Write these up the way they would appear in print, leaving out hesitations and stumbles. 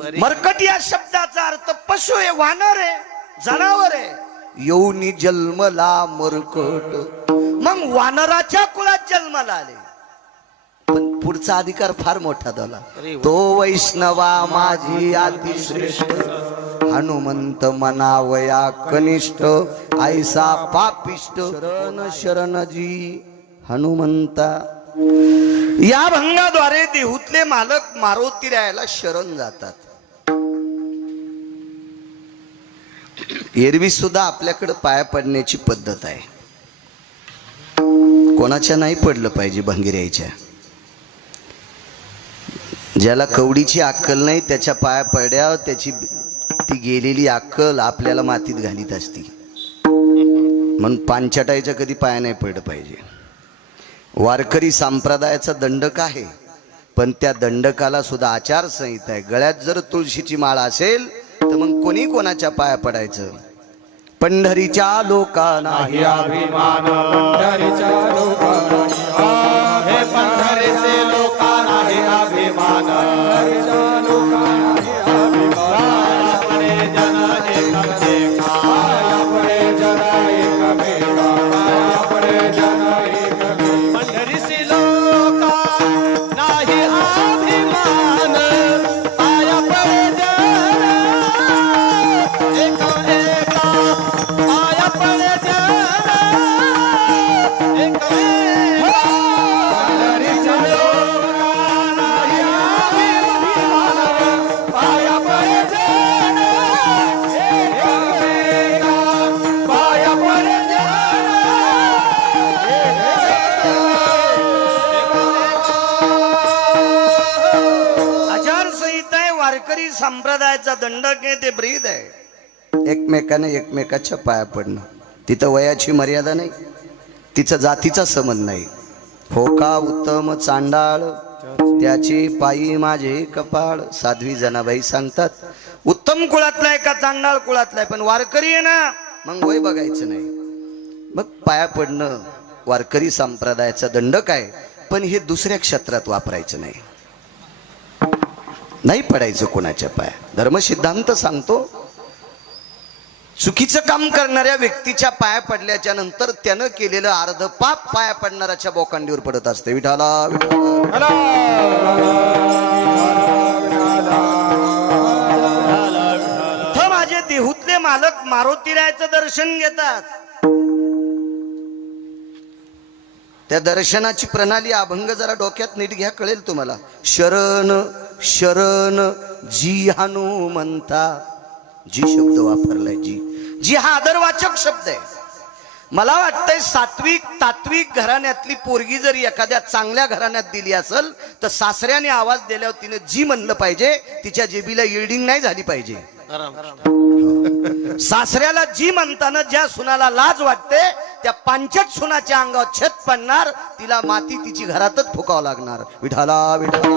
मरकट या शब्दाचा अर्थ पशु आहे, वानर आहे, जनावर आहे. येऊनी जन्मला मरकट, मग वानराच्या कुळात जन्माला आले. पण पुढचा अधिकार फार मोठा झाला. तो वैष्णवा माझी अतिश्रेष्ठ, हनुमंत मनावया कनिष्ठ, ऐसा पापिष्ट शरण शरणजी हनुमंता. या भंगाद्वारे देहूतले मालक मारुती रायाला शरण जातात. एरवी सुद्धा आपल्याकडे पाया पडण्याची पद्धत आहे. कोणाच्या नाही पडलं पाहिजे भंगिऱ्याच्या. ज्याला कवडीची अक्कल नाही त्याच्या पाया पड्यावर त्याची ती गेलेली अक्कल आपल्याला मातीत घालीत असती. म्हणून पांचटायच्या कधी पाया नाही पडलं पाहिजे. वारकरी संप्रदायाचा दंडक आहे, पण त्या दंडकाला सुद्धा आचारसंहिता आहे. गळ्यात जर तुळशीची माळ असेल तर मग कोणी कोणाच्या पाया पडायचं. पंढरीच्या लोकांना नाही अभिमान, पंढरीच्या लोकांना हे पंढरीचे लोकांना हे अभिमान, पंढरीच्या लोकांना हे अभिमान. अपने जन एकम देखा, अपने जन एकम देखा, अपने जन एकम देखा. पंढरीचे लोकांना नाही अभिमान, पाया पडे जन एकम एका, पाया पडे जन एकम एका. पंढरीच्या लोकांना नाही अभिमान, पाया पडे जन एकम एका, पाया पडे जन आचारसंहिता आहे. वारकरी संप्रदायाचा दंडक आहे, ते ब्रीद आहे. एकमेकाने एकमेकाच्या पाया पडणं. तिथं वयाची मर्यादा नाही, तिचं जातीचा संबंध नाही. होका उत्तम चांडाळ त्याचे पायी माझे कपाळ. साध्वी जनाबाई सांगतात उत्तम कुळातला आहे का चांडाळ कुळातला आहे, पण वारकरी आहे ना, मग वय बघायचं नाही. मग पाया पडणं वारकरी संप्रदायाचा दंडक आहे, पण हे दुसऱ्या क्षेत्रात वापरायचं नाही. नाही पडायचं कोणाच्या पाया. धर्मसिद्धांत सांगतो चुकीचं काम करणाऱ्या व्यक्तीच्या पाया पडल्याच्या नंतर त्यानं केलेलं अर्ध पाप पाया पडणाऱ्याच्या बोकांडीवर पडत असते. विठाला विठाला. माझे देहूतले मालक मारुतीरायाचं दर्शन घेतात. त्या दर्शनाची प्रणाली अभंग जरा डोक्यात नीट घ्या, कळेल तुम्हाला. शरण शरण जी हनुमंता. जी शब्द वापरलाय, जी हा आदरवाचक शब्द आहे. मला वाटतंय सात्विक तात्विक घराण्यातली पोरगी जर एखाद्या चांगल्या घराण्यात दिली असेल तर सासऱ्याने आवाज दिल्यावर तिने जी म्हणलं पाहिजे. तिच्या जेबीला इल्डिंग नाही झाली पाहिजे. सासऱ्याला जी म्हणताना ज्या सुनाला लाज वाटते त्या पांचट सुनाच्या अंगावर छत पडणार, तिला माती तिची घरातच फुकावं लागणार. विठाला विठाला.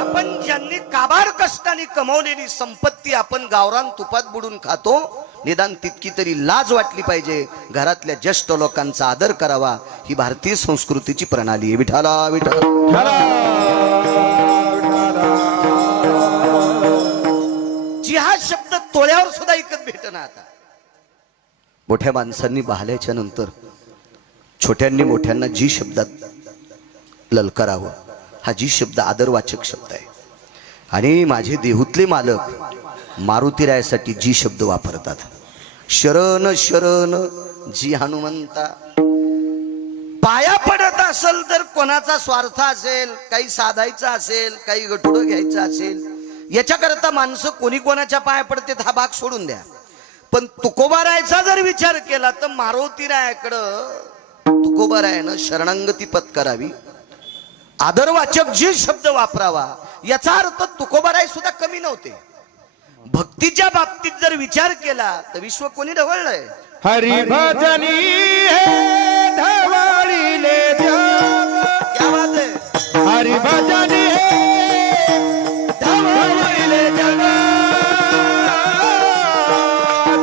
आपण ज्यांनी काबाड कष्टाने कमवलेली संपत्ती आपण गावरान तुपात बुडून खातो. निदान तितकी तरी लाज वाटली पाहिजे. घरातल्या ज्येष्ठ लोकांचा आदर करावा, ही भारतीय संस्कृतीची प्रणाली आहे. विठाला विठाला. जी हा शब्द तोळ्यावर सुद्धा ऐकत भेटना. आता मोठ्या माणसांनी बहाल्याच्या नंतर छोट्यांनी मोठ्यांना जी शब्दात ललकारावं. हा जी शब्द आदरवाचक शब्द आहे. आणि माझे देहूतले मालक मारुतीरायासाठी जी शब्द वापरतात. शरण शरण जी हनुमंता. पाया पडत असेल तर कोणाचा स्वार्थ असेल, काही साधायचं असेल, काही गटुडं घ्यायचं असेल, याच्याकरता माणसं कोणी कोणाच्या पाया पडते हा भाग सोडून द्या. पण तुकोबारायचा जर विचार केला तर मारुतीरायाकडं तुकोबारायानं शरणांगती पत्करावी, आदरवाचक जे शब्द वापरावा. याचा अर्थ तुकोबाराय सुद्धा कमी नव्हते. भक्तीच्या बाबतीत जर विचार केला तर विश्व कोणी ढवळलंय. हरिभजनी हे ढवळीले जग. क्या बात है. हरिभजनी हे ढवळीले जग.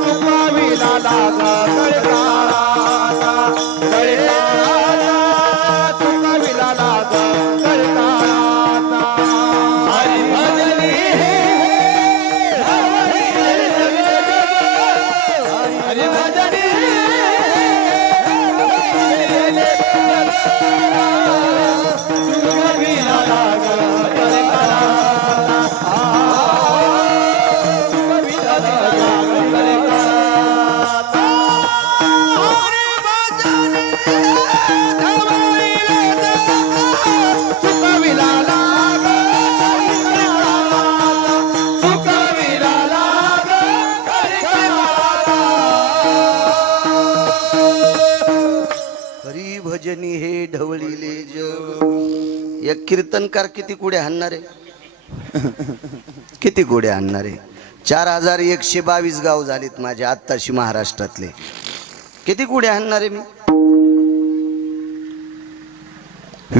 तुकाविला लागा गळकाळा, गळकाळा तुकाविला लागा गळकाळा. एक कीर्तनकार किती कुड्या हाणणारे किती कुड्या हाणणारे 4122 गाव झालीत माझे आत्ताशी महाराष्ट्रातले किती कुड्या हाणणारे मी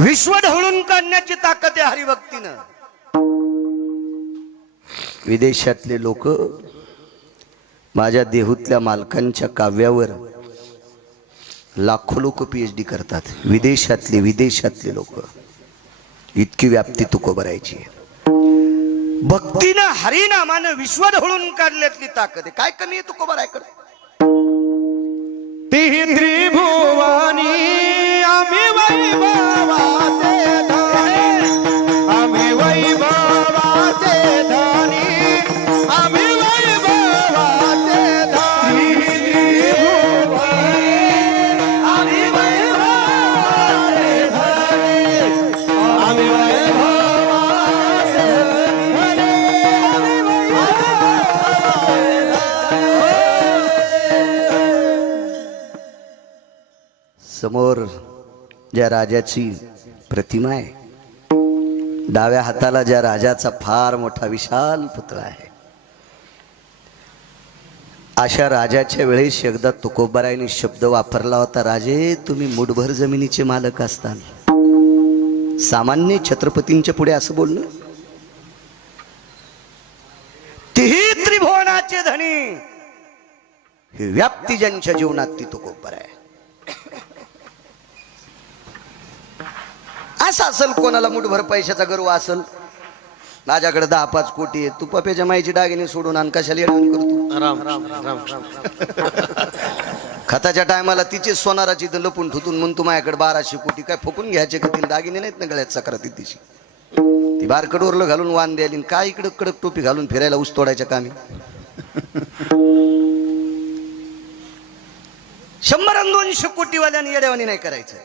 विश्व ढवळून काढण्याची ताकद आहे हरिभक्तीनं विदेशातले लोक माझ्या देहूतल्या मालकांच्या काव्यावर लाखो लोक PhD करतात विदेशातले लोक इतकी व्याप्ती तुकोबरायची भक्तीनं हरिनामानं विश्व ढवळून काढल्यातली ताकद आहे काय कमी आहे तुकोबरायकडे ती त्रिभुवानी आम्ही वैभवाचे धनी आम्ही वैभवाचे धनी आम्ही वैभवाचे धनी त्रिभुवानी आम्ही वैभवाचे धनी आम्ही वैभवाचे धनी आम्ही समोर ज्या राजाची प्रतिमा आहे डाव्या हाताला ज्या राजाचा फार मोठा विशाल पुतळा आहे अशा राजाच्या वेळेस एकदा तुकोबारायने शब्द वापरला होता राजे तुम्ही मुठभर जमिनीचे मालक असताल सामान्य छत्रपतींच्या पुढे असं बोलणं तिही त्रिभुवनाचे धनी ही व्याप्ती ज्यांच्या जीवनात ती तुकोबार आहे असं असेल कोणाला मुठभर पैशाचा गर्व असेल माझ्याकडे 10-5 कोटी आहे तू पप्याच्या माईची दागिने सोडून आण कशाला येऊन करतो खताच्या टायमाला तिचे सोनाराची लपून ठुतून म्हणून तू माझ्याकडे 1200 कोटी काय फुकून घ्यायचे का तिला दागिने नाहीत ना गळ्यात सक्राती तिची ती बारकड ओरलं घालून वान द्यायली काय इकडं कडक टोपी घालून फिरायला ऊस तोडायच्या कामी 100-200 कोटीवाल्याने येड्यावानी नाही करायचं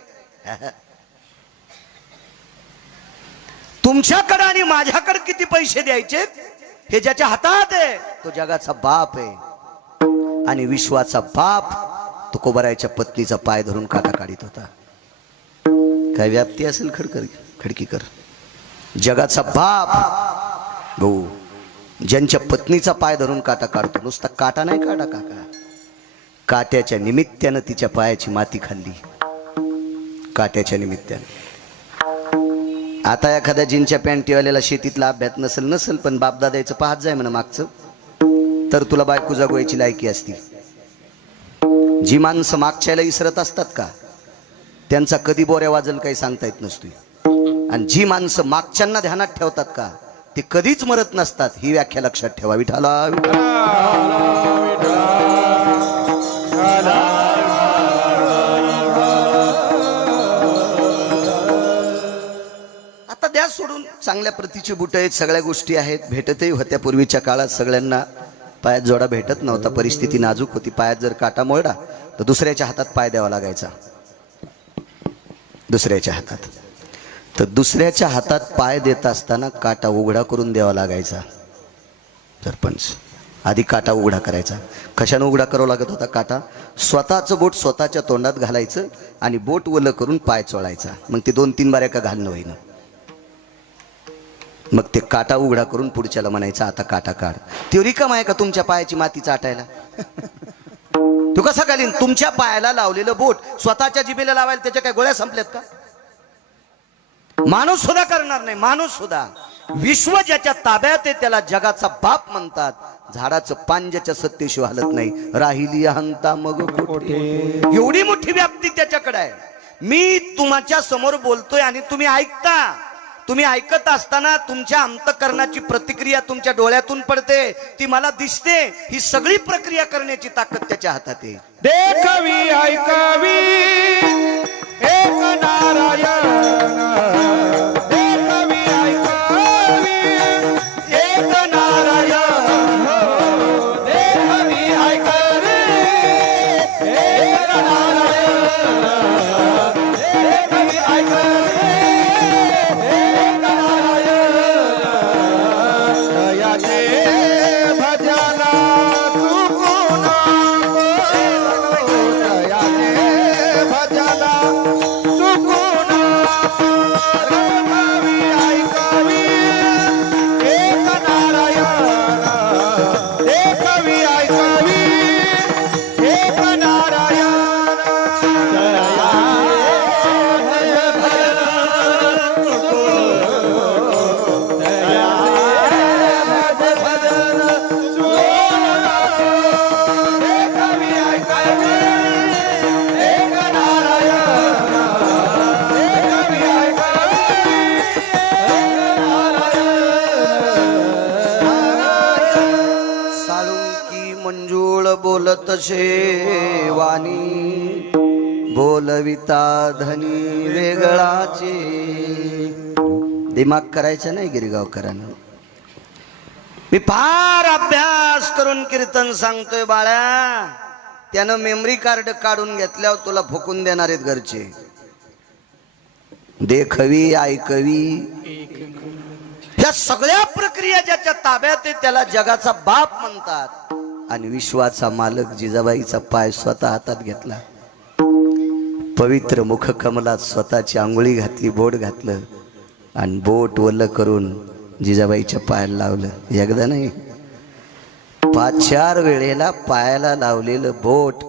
तुमच्याकडे आणि माझ्याकडे किती पैसे द्यायचे हे ज्याच्या हातात आहे तो जगाचा बाप आहे आणि विश्वाचा बाप तुकोबारायच्या पत्नीचा पाय धरून काटा काढीत होता काय व्याप्ती असेल खडकी कर जगाचा बाप भाऊ ज्यांच्या पत्नीचा पाय धरून काटा काढतो नुसता काटा नाही काढा काका काट्याच्या निमित्तानं तिच्या पायाची माती खाल्ली काट्याच्या निमित्तानं आता एखाद्या जीनच्या पॅन्टीवाल्याला शेतीतला अभ्यास नसेल पण बापदादाचं पाहत जाय म्हणा मागचं तर तुला बायको जगवायची लायकी असती जी माणसं मागच्याला इसरत असतात का त्यांचा कधी बोऱ्या वाजल काही सांगता येत नसतो आणि जी माणसं मागच्यांना ध्यानात ठेवतात का ते कधीच मरत नसतात ही व्याख्या लक्षात ठेवा विठाला आता द्या सोडून चांगल्या प्रतीची बुट आहेत सगळ्या गोष्टी आहेत भेटतही होत्या पूर्वीच्या काळात सगळ्यांना पायात जोडा भेटत नव्हता परिस्थिती नाजूक होती पायात जर काटा मोडला तर दुसऱ्याच्या हातात पाय द्यावा लागायचा दुसऱ्याच्या हातात तर दुसऱ्याच्या हातात पाय देत असताना काटा उघडा करून द्यावा लागायचा सरपंच आधी काटा उघडा करायचा कशाने उघडा करावा लागत होता काटा स्वतःचं बोट स्वतःच्या तोंडात घालायचं आणि बोट वलं करून पाय चोळायचा मग ते 2-3 बाऱ्या का घालणं होईना मग ते काटा उघडा करून पुढच्याला म्हणायचा आता काटा काढ तो रिकाम आहे का तुमच्या पायाची माती चाटायला तू कसा घालीन तुमच्या पायाला लावलेलं बोट स्वतःच्या जिभेला लावायला त्याच्या काय गोळ्या संपल्यात का माणूस सुद्धा करणार नाही माणूस सुद्धा विश्व ज्याच्या ताब्यात आहे त्याला जगाचा बाप म्हणतात झाडाचं पान ज्याच्या सत्तेशिवाय हलत नाही राहिली अहंता मग कोठे एवढी मोठी व्याप्ती त्याच्याकडे आहे मी तुमच्या समोर बोलतोय आणि तुम्ही ऐकता तुम्ही ऐकत असताना तुमच्या अंतःकरणाची प्रतिक्रिया तुमच्या डोळ्यातून पडते ती मला दिसते ही सगळी प्रक्रिया करण्याची ताकद त्याच्या हातात आहे देखवी ऐकावी एक नारायण देखवी ऐकावी एक नारायण देखवी ऐकावी एक नारायण देखवी ऐकावी एक नारायण दयाचे भजना चुकू नको दयाचे भजना चुकू नको तसे वाणी बोलविता धनी वेगळाचे. दिमाग करायचं नाही गिरगावकरांना. मी फार अभ्यास करून कीर्तन सांगतोय बाळा. त्यानं मेमरी कार्ड काढून घेतल्यावर तुला फुकून देणार आहेत घरचे. देखवी ऐकवी या सगळ्या प्रक्रिया ज्याच्या ताब्यात आहे त्याला जगाचा बाप म्हणतात. आणि विश्वाचा मालक जिजाबाईचा पाय स्वतः हातात घेतला. पवित्र मुख कमलात स्वतःची आंघोळी घातली, बोट घातलं आणि बोट वल्ल करून जिजाबाईच्या पायाला लावलं. एकदा नाही 5-4 वेळेला पायाला लावलेलं बोट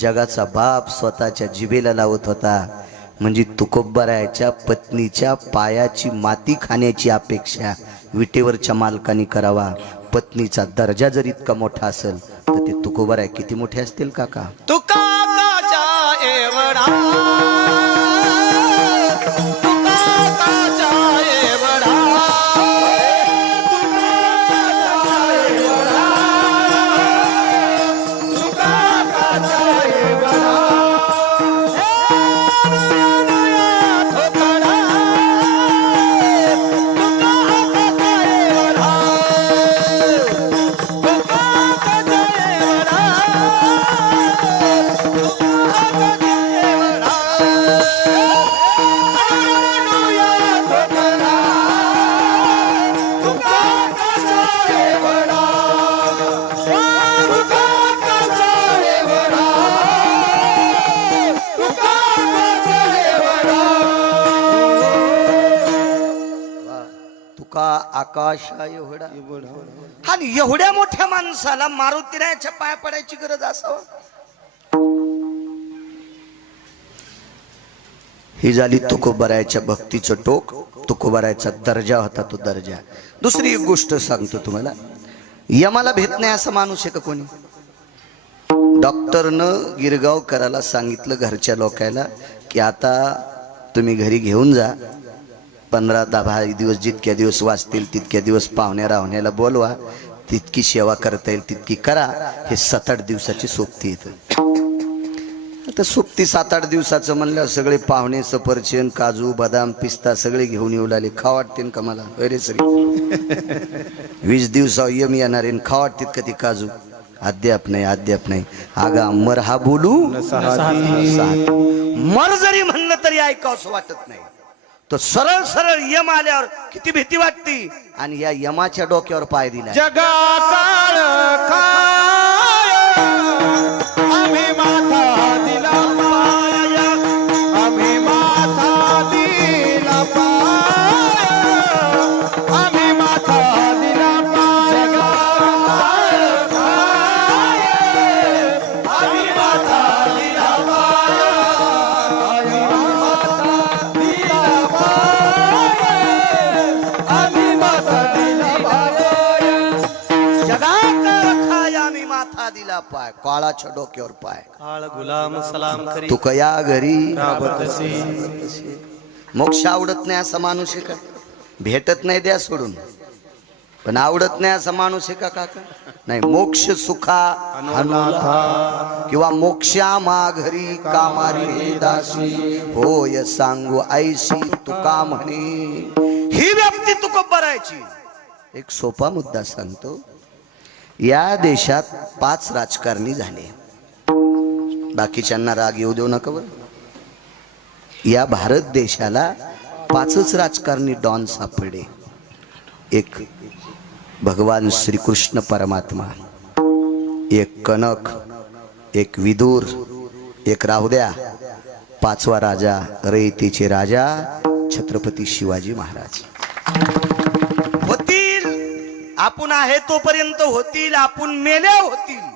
जगाचा बाप स्वतःच्या जिभेला लावत होता. म्हणजे तुकोबारायच्या पत्नीच्या पायाची माती खाण्याची अपेक्षा विटेवरच्या मालकाने करावा. पत्नीचा दर्जा जर इतका मोठा असेल तर ते तुकोबाराय किती मोठे असतील काका. तुका काचा एवढा, तुका काचा एवढा, तुका काचा एवढा, आकाशा एवढा. आणि एवढ्या मोठ्या माणसाला मारुतीरायाच्या पाया पडायची गरज असावं. ही झाली तुकोबारायाच्या भक्तीचं टोक. तुकोबारायाचा दर्जा होता तो दर्जा. दुसरी एक गोष्ट सांगतो तुम्हाला. यमाला भेट नाही असा माणूस आहे का कोणी? डॉक्टरनं गिरगावकराला सांगितलं घरच्या लोकायला की आता तुम्ही घरी घेऊन जा. 15-10 दिवस जितक्या दिवस वाचतील तितक्या दिवस पाहुण्या राहुण्याला बोलवा. तितकी सेवा करता येईल तितकी करा. हे 7-8 दिवसाची सोबती येतं. आता सोबती 7-8 दिवसाचं म्हणल्यावर सगळे पाहुणे सफरचंद काजू बदाम पिस्ता सगळे घेऊन येऊ लागले. खा वाटते का मला? अरे सरी 20 दिवसावर यम येणार आहे. खा वाटते का ती काजू? अद्याप नाही, अद्याप नाही. आगा मर हा बोलू मर जरी म्हणलं तरी ऐकावंसं वाटत नाही. तो सरळ सरळ यम आल्यावर किती भीती वाटते. आणि या यमाच्या डोक्यावर पाय दिला. जगा काळ काय आम्ही माथा दिला पाय, आम्ही माथा दिला पाय, आम्ही माथा दिला पाय. जगा काळ काय आम्ही माथा दिला पाय, आम्ही माथा दिला पाय, आम्ही माथा दिला पाय. जगा खाया मी माथा दिला पाय. काळाच्या डोक्यावर पाय. काळ गुलाम सलाम करी तू कया घरी राबतसी. मोक्ष आवडत नाही असा माणूस आहे का? भेटत नाही द्या सोडून, पण आवडत नाही असा माणूस आहे का काका? नाही. मोक्ष सुखा अनुनाथा किंवा मोक्षा माघरी कामारी हे दासी होय सांगू ऐशी तुका म्हणे. ही व्यक्ती तुकोबारायची. एक सोपा मुद्दा सांगतो. या देशात 5 राजकारणी झाले. बाकीच्यांना राग येऊ देऊ नका बरं. या भारत देशाला 5च राजकारणी डॉन सापडले. एक भगवान श्रीकृष्ण परमात्मा, एक कनक, एक विदुर, एक राहुद्या, 5वा राजा रयतेचे राजा छत्रपती शिवाजी महाराज. होतील, आपण आहे तोपर्यंत होतील, आपण मेले होतील,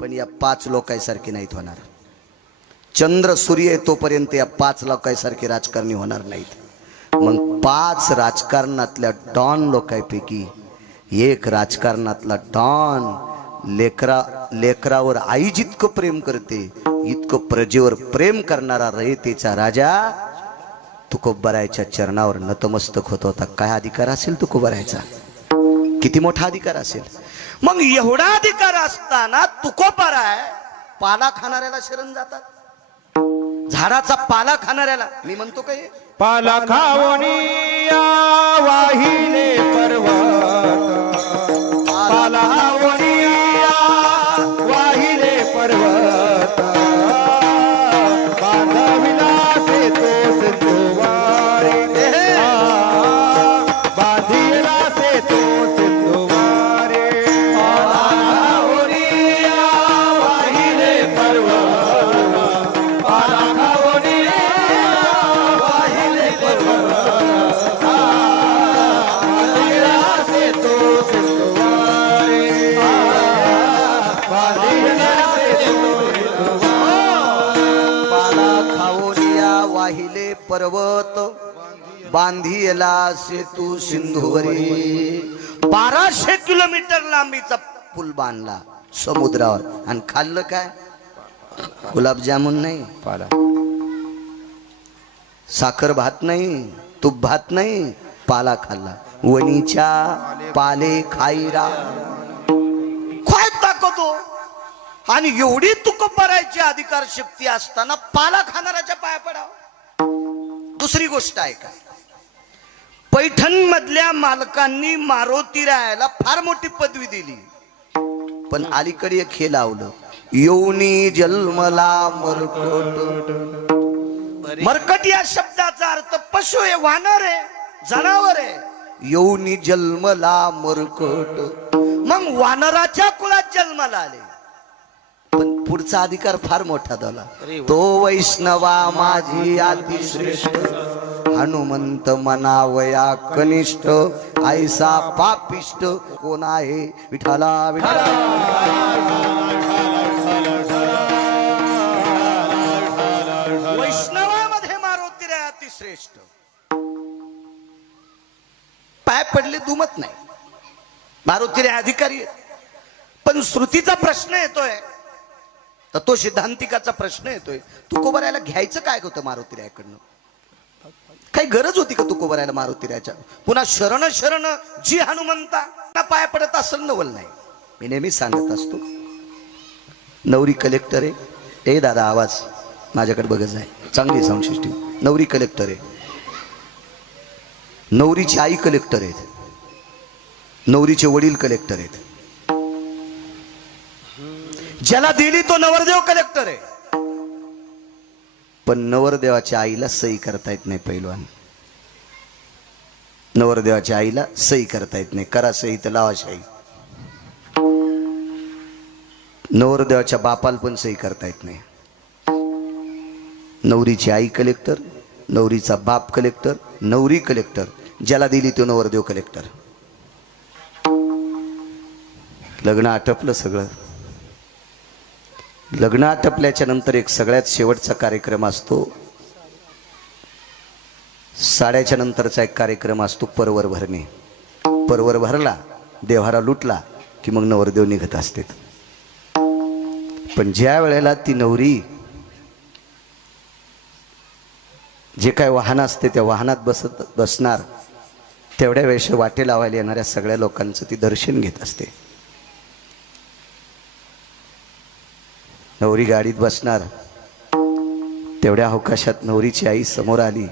पण या 5 लोकांसारखे नाहीत होणार. चंद्र सूर्य तोपर्यंत या 5 लोकांसारखे राजकारणी होणार नाहीत. मग 5 राजकारणातल्या डॉन लोकांपैकी एक राजकारणातला डॉन लेकरावर आई जितकं प्रेम करते इतकं प्रजेवर प्रेम करणारा रयतेचा राजा तुकोबारायच्या चरणावर नतमस्तक होत होता. काय अधिकार असेल तुकोबारायचा? किती मोठा अधिकार असेल? मग एवढा अधिकार असताना तुकोपारा आहे, पाला खाणाऱ्याला शरण जातात. झाडाचा पाला खाणाऱ्याला मी म्हणतो काय, पाला खावणिया वाहिले पर्वत, पाला खावणिया वाहिले पर्वत, बांधविला से तो सिंधुवारे, बांधिला से तो सिंधुवारे, पाला खावणिया वाहिले पर्वत, पाला खावणिया वाहिले पर्वत, बांधिला से तो सिंधुवारे, बांधिला से तो पाला खाओनिया वाहिले पर्वत, बांधिला सेतू सिंधुवरी. 1200 किलोमीटर लांबीचा पूल बांधला समुद्रावर, आणि खाल्लं काय, गुलाबजामुन नाही, पाला साखर भात नाही, तूप भात नाही, पाला खाल्ला. वणीच्या पाले खाईरा काय ताकद हो. आणि एवढी तुक भरायची अधिकार शक्ती असताना पाला खाणाऱ्याच्या पाया पडावं. दुसरी गोष्ट आहे का, पैठण मधल्या मालकांनी मारुती रायाला फार मोठी पदवी दिली, पण अलीकडे एक हे लावलं, योनी जन्मला मरकट. मरकट या शब्दाचा अर्थ पशु आहे, वानर आहे, जनावर आहे. योनी जन्मला मरकट, मग वानराच्या कुळात जन्माला आले. पण पुढचा अधिकार फार मोठा झाला, तो वैष्णवा माझी अतिश्रेष्ठ, हनुमंत मनावया कनिष्ठ, ऐसा पापिष्ट कोण आहे विठाला विठाला. वैष्णवामध्ये मारुती रे अतिश्रेष्ठ. पाय पडले दुमत नाही, मारुती रे अधिकारी आहेत. पण श्रुतीचा प्रश्न येतोय, तर तो सिद्धांतिकाचा प्रश्न येतोय, तुकोबरायला घ्यायचं काय होतं मारुती रायाकडनं? काही गरज होती का तुकोबरायला मारुती रायाच्या? पुन्हा शरण शरण जी हनुमंता पाया पडत असेल नवल नाही. मी नेहमी सांगत असतो, नवरी कलेक्टर आहे, ए दादा आवाज माझ्याकडे बघत आहे, चांगली साऊंड सिस्टीम. नवरी कलेक्टर आहे, नवरीची आई कलेक्टर आहेत, नवरीचे वडील कलेक्टर आहेत, ज्याला दिली तो नवरदेव कलेक्टर आहे. पण नवरदेवाच्या आईला सही करता येत नाही. पैलवान, नवरदेवाच्या आईला सही करता येत नाही. करा सही तर लावा शाही. नवरदेवाच्या बापाला पण सही करता येत नाही. नवरीची आई कलेक्टर, नवरीचा बाप कलेक्टर, नवरी कलेक्टर, ज्याला दिली तो नवरदेव कलेक्टर. लग्न आटपलं सगळं. लग्न आटपल्याच्या नंतर एक सगळ्यात शेवटचा कार्यक्रम असतो, साड्याच्या नंतरचा एक कार्यक्रम असतो, परवर भरणे. परवर भरला, देव्हारा लुटला की मग नवरदेव निघत असते. पण ज्या वेळेला ती नवरी जे काय वाहन असते त्या वाहनात बसणार, तेवढ्या वेळेस वाटे लावायला येणाऱ्या सगळ्या लोकांचं ती दर्शन घेत असते. नवरी गाडीत बसणार, तेवढ्या अवकाशात नवरीची आई समोर आली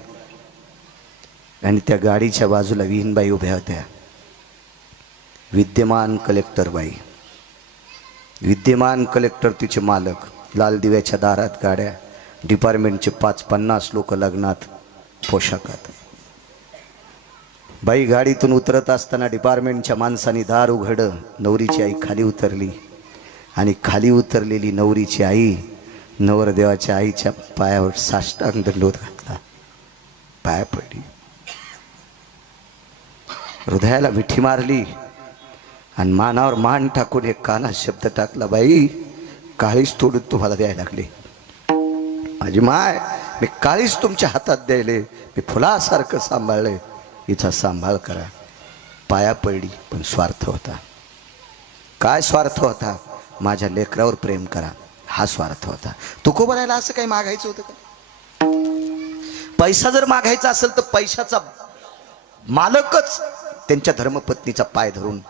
आणि त्या गाडीच्या बाजूला विहीनबाई उभ्या होत्या. विद्यमान कलेक्टर बाई, विद्यमान कलेक्टर, तिचे मालक, लाल दिव्याच्या दारात गाड्या, डिपार्टमेंटचे 5-50 लोक लग्नात पोशाखात. बाई गाडीतून उतरत असताना डिपार्टमेंटच्या माणसाने दार उघडलं. नवरीची आई खाली उतरली आणि खाली उतरलेली नवरीची आई नवरदेवाच्या आईच्या पायावर साष्टांग दंडवत घातला, पाया पडली, हृदयाला मिठी मारली आणि मानावर मान टाकून एक कानात शब्द टाकला, बाई काळीच तोडून तुम्हाला द्यायला लागले. माझी माय, मी काळीच तुमच्या हातात द्यायले, मी फुलासारखं सांभाळले, हिचा सांभाळ करा. पाया पडली, पण स्वार्थ होता. काय स्वार्थ होता? माझ्या लेकरावर प्रेम करा, हा स्वार्थ होता. तुकोबरायला असं काही मागायचं होतं का? पैसा जर मागायचा असेल तर पैशाचा मालकच त्यांच्या धर्मपत्नीचा पाय धरून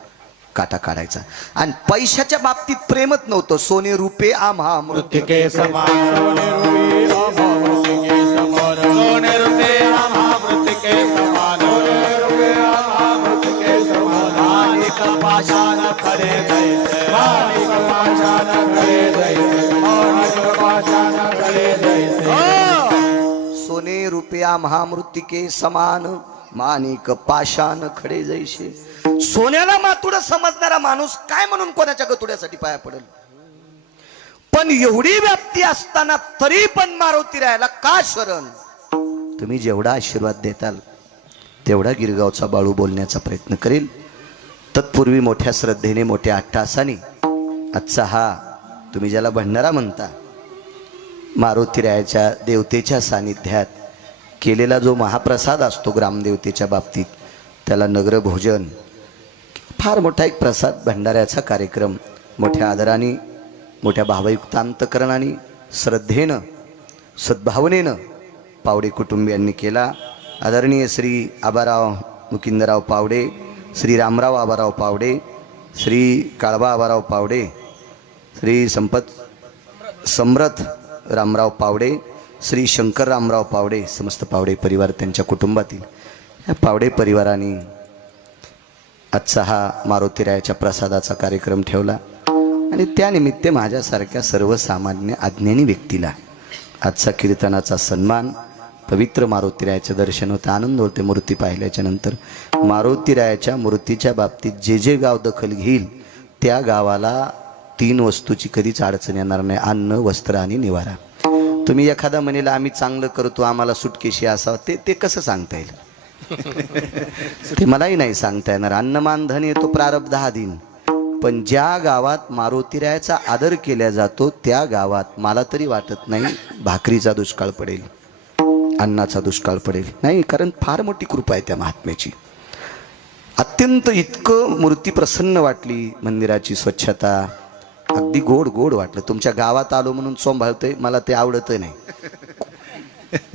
काटा काढायचा. आणि पैशाच्या बाबतीत प्रेमच नव्हतं. सोने रुपे आम्हा मृत्यू मृत्तिके समान सोने रुपी आम्हा मृत्तिके समान सोने रुपे आम्हा मृत्तिके समान सोने रुपे आम्हा मृत्तिके समान माणिक पाषाण खडे जैसे माणिक पाषाण खडे जैसे माणिक पाषाण खडे जैसे सोने रुपया महामृत्तिके समान माणिक पाषाण खडे जैसे. सोन्याला मातुड समजणारा माणूस काय म्हणून कोणाच्या गतुड्यासाठी पाया पडेल. पण एवढी व्याप्ती असताना तरी पण मारुती राहायला का शरण. तुम्ही जेवढा आशीर्वाद देताल तेवढा गिरगावचा बाळू बोलण्याचा प्रयत्न करेल. तत्पूर्वी मोठ्या श्रद्धेने मोठ्या अट्टासाने आजचा हा तुम्ही ज्याला भंडारा म्हणता मारुतीरायाच्या देवतेच्या सानिध्यात केलेला जो महाप्रसाद असतो ग्रामदेवतेच्या बाबतीत त्याला नगर भोजन फार मोठा एक प्रसाद भंडाऱ्याचा कार्यक्रम मोठ्या आदराने मोठ्या भावयुक्त अंतकरणाने श्रद्धेनं सद्भावनेनं पावडे कुटुंबियांनी केला. आदरणीय श्री आबाराव मुकिंदराव पावडे, श्री रामराव आबाराव पावडे, श्री काळबा आबाराव पावडे, श्री सम्रत रामराव पावडे, श्री शंकर रामराव पावडे, समस्त पावडे परिवार त्यांच्या कुटुंबातील या पावडे परिवाराने आजचा हा मारुतीरायाच्या प्रसादाचा कार्यक्रम ठेवला. आणि त्यानिमित्त माझ्यासारख्या सर्वसामान्य अज्ञानी व्यक्तीला आजचा कीर्तनाचा सन्मान पवित्र मारुतीरायाचं दर्शन होतं. आनंद होते मूर्ती पाहिल्याच्या नंतर. मारुतीरायाच्या मूर्तीच्या बाबतीत जे जे गाव दखल घेईल त्या गावाला 3 वस्तूची कधीच अडचण येणार नाही. अन्न, वस्त्र आणि निवारा. तुम्ही एखादा म्हणेल आम्ही चांगलं करतो आम्हाला सुटकेशी असावं ते कसं सांगता येईल. ते मलाही नाही सांगता येणार. अन्नमान धन येतो प्रारब्धाधीन. पण ज्या गावात मारुतीरायाचा आदर केला जातो त्या गावात मला तरी वाटत नाही भाकरीचा दुष्काळ पडेल, अन्नाचा दुष्काळ पडेल. नाही, कारण फार मोठी कृपा आहे त्या महात्म्याची. अत्यंत इतकं मूर्ती प्रसन्न वाटली. मंदिराची स्वच्छता अगदी गोड गोड वाटलं. तुमच्या गावात आलो म्हणून चोंभाळतोय मला ते आवडत नाही.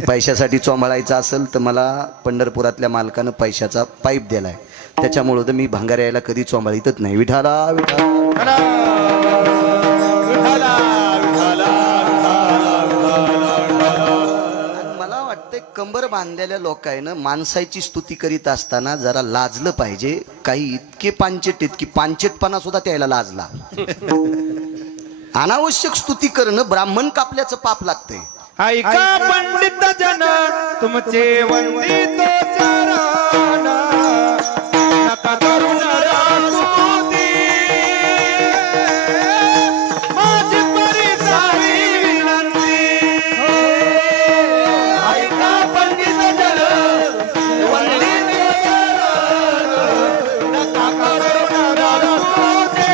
पैशासाठी चोंभाळायचं असेल तर मला पंढरपुरातल्या मालकानं पैशाचा पाईप दिलाय त्याच्यामुळं तर मी भांगार यायला कधी चोंभाळीतच नाही. विठाला विठाला मला वाटतं कंबर बांधलेल्या लोकांना माणसाची स्तुती करीत असताना जरा लाजलं पाहिजे. काही इतके पांचट इतकी पांचटपणा सुद्धा त्याला लाजला. अनावश्यक स्तुती करणं ब्राह्मण कापल्याचं पाप लागतंय. ऐका पंडित जन तुमचे वंदित चरण नका करू नरस्तुती माझी परिसारी विनंती. ऐका पंडित जन वंदित चरण नका करू नरस्तुती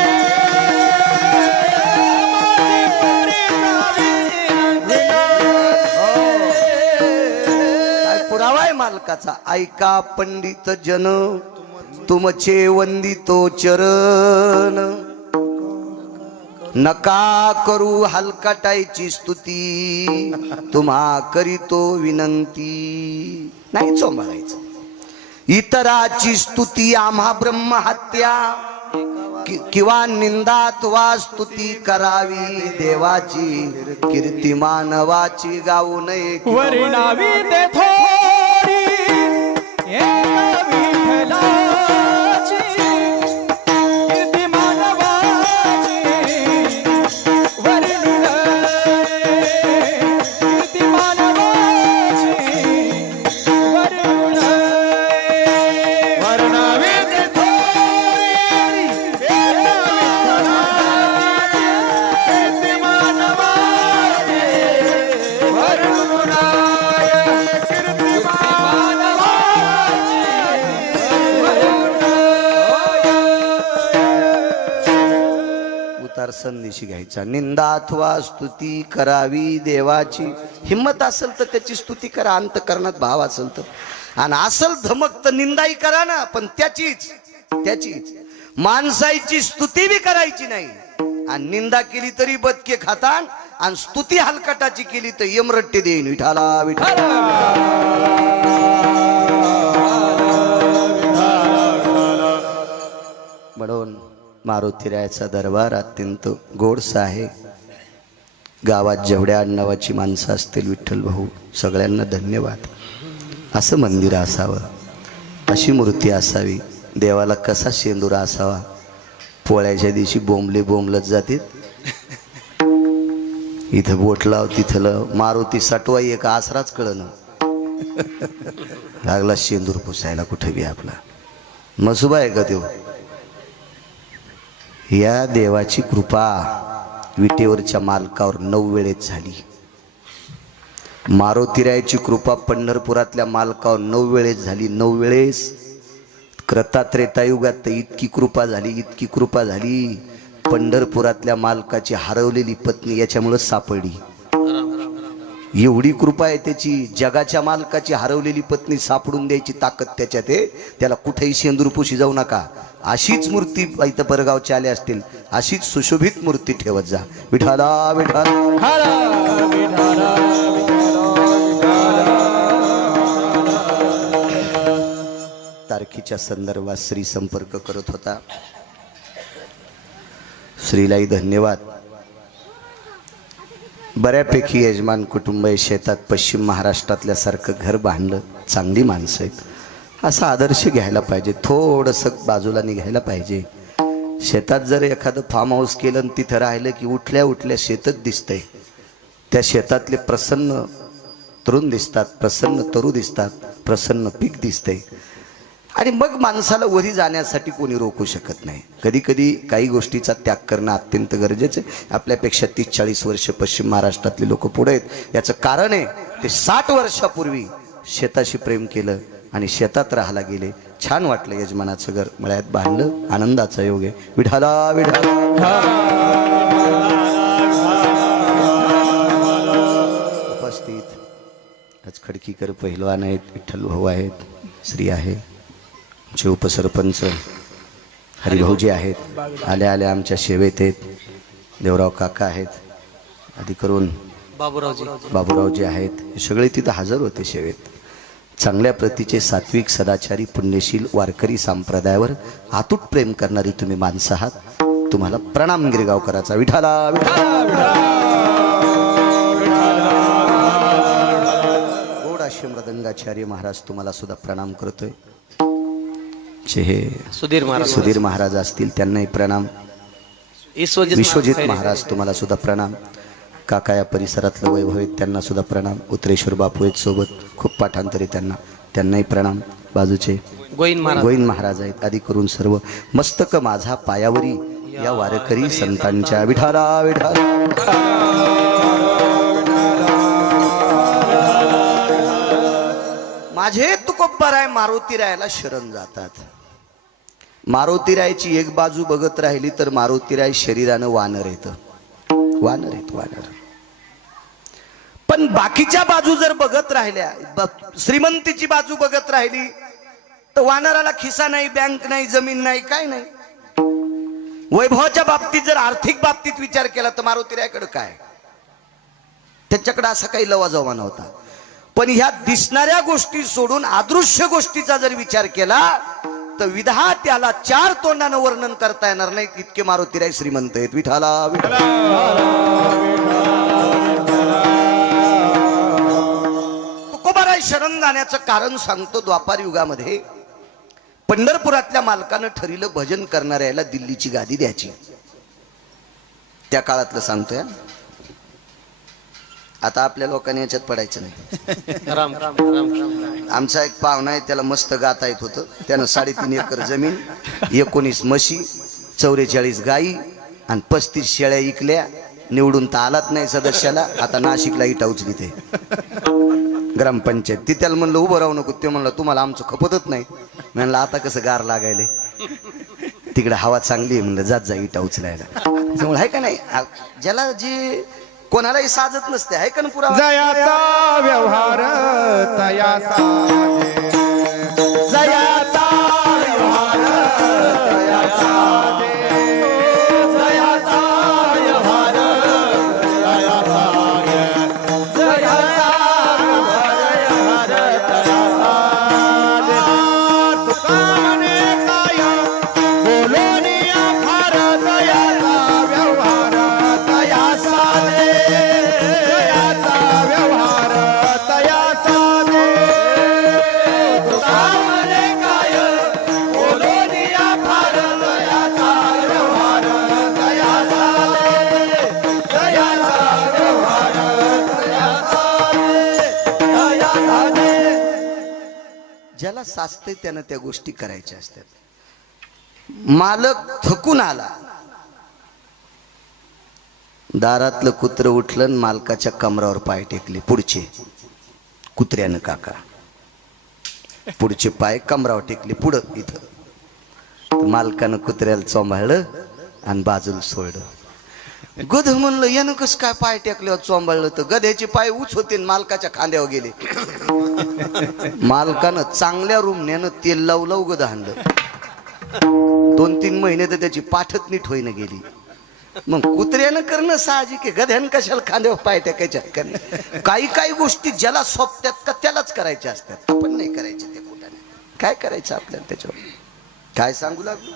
मालकाचा. ऐका पंडित जन तुमचे वंदितो चरण नका करू हलकटाईची स्तुती तुम्हा करीतो विनंती. नाही चोंबाळायचं. इतराची स्तुती आम्हा ब्रह्महत्या किंवा निंदात वा स्तुती करावी. देवाची कीर्ती मानवाची गाऊ नये. वरी नावी ते थोडी एका विठ्ठलाची कीर्ती मानवाची वरी नये कीर्ती मानवाची वरी नये. वरी नावी ते थोडी एका विठ्ठलाची कीर्ती मानवाची वरी नये कीर्ती उतार संदेशी घ्यायचा. निंदा अथवा स्तुती करावी देवाची. हिम्मत असेल तर त्याची स्तुती करा. अंतकरणात भाव असेल तर. आणि असल धमक तर निंदाही करा ना, पण त्याचीच माणसाची स्तुती बी करायची नाही. आणि निंदा केली तरी बदके खातान आणि स्तुती हलकटाची केली तर यमरट्टे देईन. विठाला विठाला म्हणून मारुतीरायाचा दरबार अत्यंत गोडसा आहे. गावात जेवढ्या आडनावाची माणसं असतील विठ्ठल भाऊ सगळ्यांना धन्यवाद. असं मंदिर असावं, अशी मूर्ती असावी. देवाला कसा शेंदुरा असावा. पोळ्याच्या दिवशी बोंबले बोंबलत जाते. इथं बोट लाव तिथं लाव. मारुती सटवाई एक आसराच कळणं लागला शेंदूर पुसायला कुठे बी आपला. मसुबा आहे का तो? या देवाची कृपा विटेवरच्या मालकावर 9 वेळेस झाली. मारुतीरायाची कृपा पंढरपुरातल्या मालकावर 9 वेळेस झाली. 9 वेळेस. त्रेतायुगात तर इतकी कृपा झाली, इतकी कृपा झाली. पंढरपुरातल्या मालकाची हरवलेली पत्नी याच्यामुळे सापडली. एवढी कृपा आहे त्याची. जगाच्या मालकाची हरवलेली पत्नी सापडून द्यायची ताकद त्याच्यात आहे. त्याला कुठेही शेंदूरपुशी जाऊ नका. अशीच मूर्ती इथं परगावच्या आल्या असतील, अशीच सुशोभित मूर्ती ठेवत जा. विठाला तारखेच्या संदर्भात श्री संपर्क करत होता. श्रीलाही धन्यवाद. बऱ्यापैकी यजमान कुटुंब आहे. शेतात पश्चिम महाराष्ट्रातल्यासारखं घर बांधलं. चांगली माणसं आहेत. असा आदर्श घ्यायला पाहिजे. थोडंसं बाजूला निघायला पाहिजे. शेतात जर एखादं फार्म हाऊस केलं आणि तिथं राहिलं की उठल्या उठल्या शेतच दिसतंय. त्या शेतातले प्रसन्न तरुण दिसतात, प्रसन्न तरू दिसतात, प्रसन्न पीक दिसतंय. आणि मग माणसाला वरी जाण्यासाठी कोणी रोखू शकत नाही. कधी कधी काही गोष्टीचा त्याग करणं अत्यंत गरजेचं आहे. आपल्यापेक्षा 30-40 वर्ष पश्चिम महाराष्ट्रातले लोक पुढे आहेत. याचं कारण आहे ते 60 वर्षापूर्वी शेताशी प्रेम केलं आणि शेतात राहायला गेले. छान वाटलं. यजमानाचं घर मळ्यात बांधलं. आनंदाचा योग आहे. विठाला उपस्थित आज खडकीकर पहिलवान आहेत, विठ्ठल भाऊ आहेत, श्री आहे, आमचे उपसरपंच हरिभाऊजी आहेत, आल्या आल्या आमच्या सेवेत आहेत, देवराव काका आहेत, आधी करून बाबूरावजी आहेत. हे सगळे तिथं हजर होते सेवेत. चांगल्या प्रतीचे सात्विक सदाचारी पुण्यशील वारकरी संप्रदायावर अतूट प्रेम करणारी तुम्ही माणसं आहात. तुम्हाला प्रणाम गिरगावकराचा. विठाला गोडाशे मृदंगाचार्य महाराज तुम्हाला सुद्धा प्रणाम करतोय. हे सुधीर महाराज असतील त्यांनाही प्रणाम. विश्वजित महाराज तुम्हाला सुद्धा प्रणाम. काका या परिसरातलं वैभव आहेत त्यांना सुद्धा प्रणाम. उत्रेश्वर बापू आहेत सोबत, खूप पाठांतरे त्यांनाही प्रणाम. बाजूचे गोविंद महाराज आहेत. आदी करून सर्व मस्तक माझा पायावरी या वारकरी संतांच्या. विठाला माझे तुकोबाराय मारुतीरायाला शरण जातात. मारुतीरायाची एक बाजू बघत राहिली तर मारुतीराय शरीरानं वानर येतं. वानर. पण बाकीच्या बाजू जर बघत राहिल्या, श्रीमंतीची बाजू बघत राहिली तर वानराला खिसा नाही, बँक नाही, जमीन नाही, काय नाही. वैभवाच्या बाबतीत जर आर्थिक बाबतीत विचार केला तर मारुतीरायाकडे काय? त्याच्याकडे असा काही लवाजवा नव्हता. पण ह्या दिसणाऱ्या गोष्टी सोडून अदृश्य गोष्टीचा जर विचार केला तर विधात्याला 4 तोंडानं वर्णन करता येणार नाही इतके मारुतीराय श्रीमंत आहेत. विठाला तुकोबाराय शरण जाण्याचं कारण सांगतो. द्वापार युगामध्ये पंढरपुरातल्या मालकानं ठरलं भजन करणाऱ्याला दिल्लीची गादी द्यायची. त्या काळातलं सांगतोय. आता आपल्या लोकांनी याच्यात पडायचं नाही. आमचा एक पाहुणा आहे, त्याला मस्त गाता येत होतं. त्यानं 3.5 एकर जमीन, 19 म्हशी, 44 गाई आणि 35 शेळ्या इकल्या. निवडून तर आलात नाही सदस्याला. आता नाशिकला इटा उचली ते ग्रामपंचायत. ती त्याला म्हणलं उभं राहू नको. ते म्हणलं तुम्हाला आमचं खपतच नाही. म्हणलं आता कसं गार लागायले, तिकडे हवा चांगली आहे. म्हणलं जात जा इटा उचलायला. त्यामुळे आहे का नाही, ज्याला जे कोणालाही साजत नसते आहे का ना पुरा. जयाचा व्यवहार तयासा जयाचा व्यवहार तयासा जयाचा व्यवहार तयासा जयाचा व्यवहार तयासा तुकाने काय बोलोनिया फार ज्याला साचतंय त्यानं त्या गोष्टी करायच्या असतात. मालक थकून आला, दारातलं कुत्र उठलं आणि मालकाच्या कमरावर पाय टेकले. पुढचे कुत्र्यानं काका पुढचे पाय कमरावर टेकले. पुढं इथं मालकानं कुत्र्याला चोंबाळलं आणि बाजूला सोडलं. गध म्हणलं यानं कसं काय पाय टेकल्यावर चोंबाळलं, तर गध्याचे पाय उच होते आणि मालकाच्या खांद्यावर गेले. मालकानं चांगल्या रूमण्यानं तेल लावलं गध हाणलं. 2-3 महिने तर त्याची पाठच नीट होईना गेली. मग कुत्र्यानं करणं साहजिक आहे, गध्यानं कशाला खांद्यावर पाय टेकायच्या करणं. काही गोष्टी ज्याला सोपत्यात का त्यालाच करायच्या असतात, आपण नाही करायचे. त्या कुठाने काय करायचं आपल्याला त्याच्यावर काय सांगू लागलो.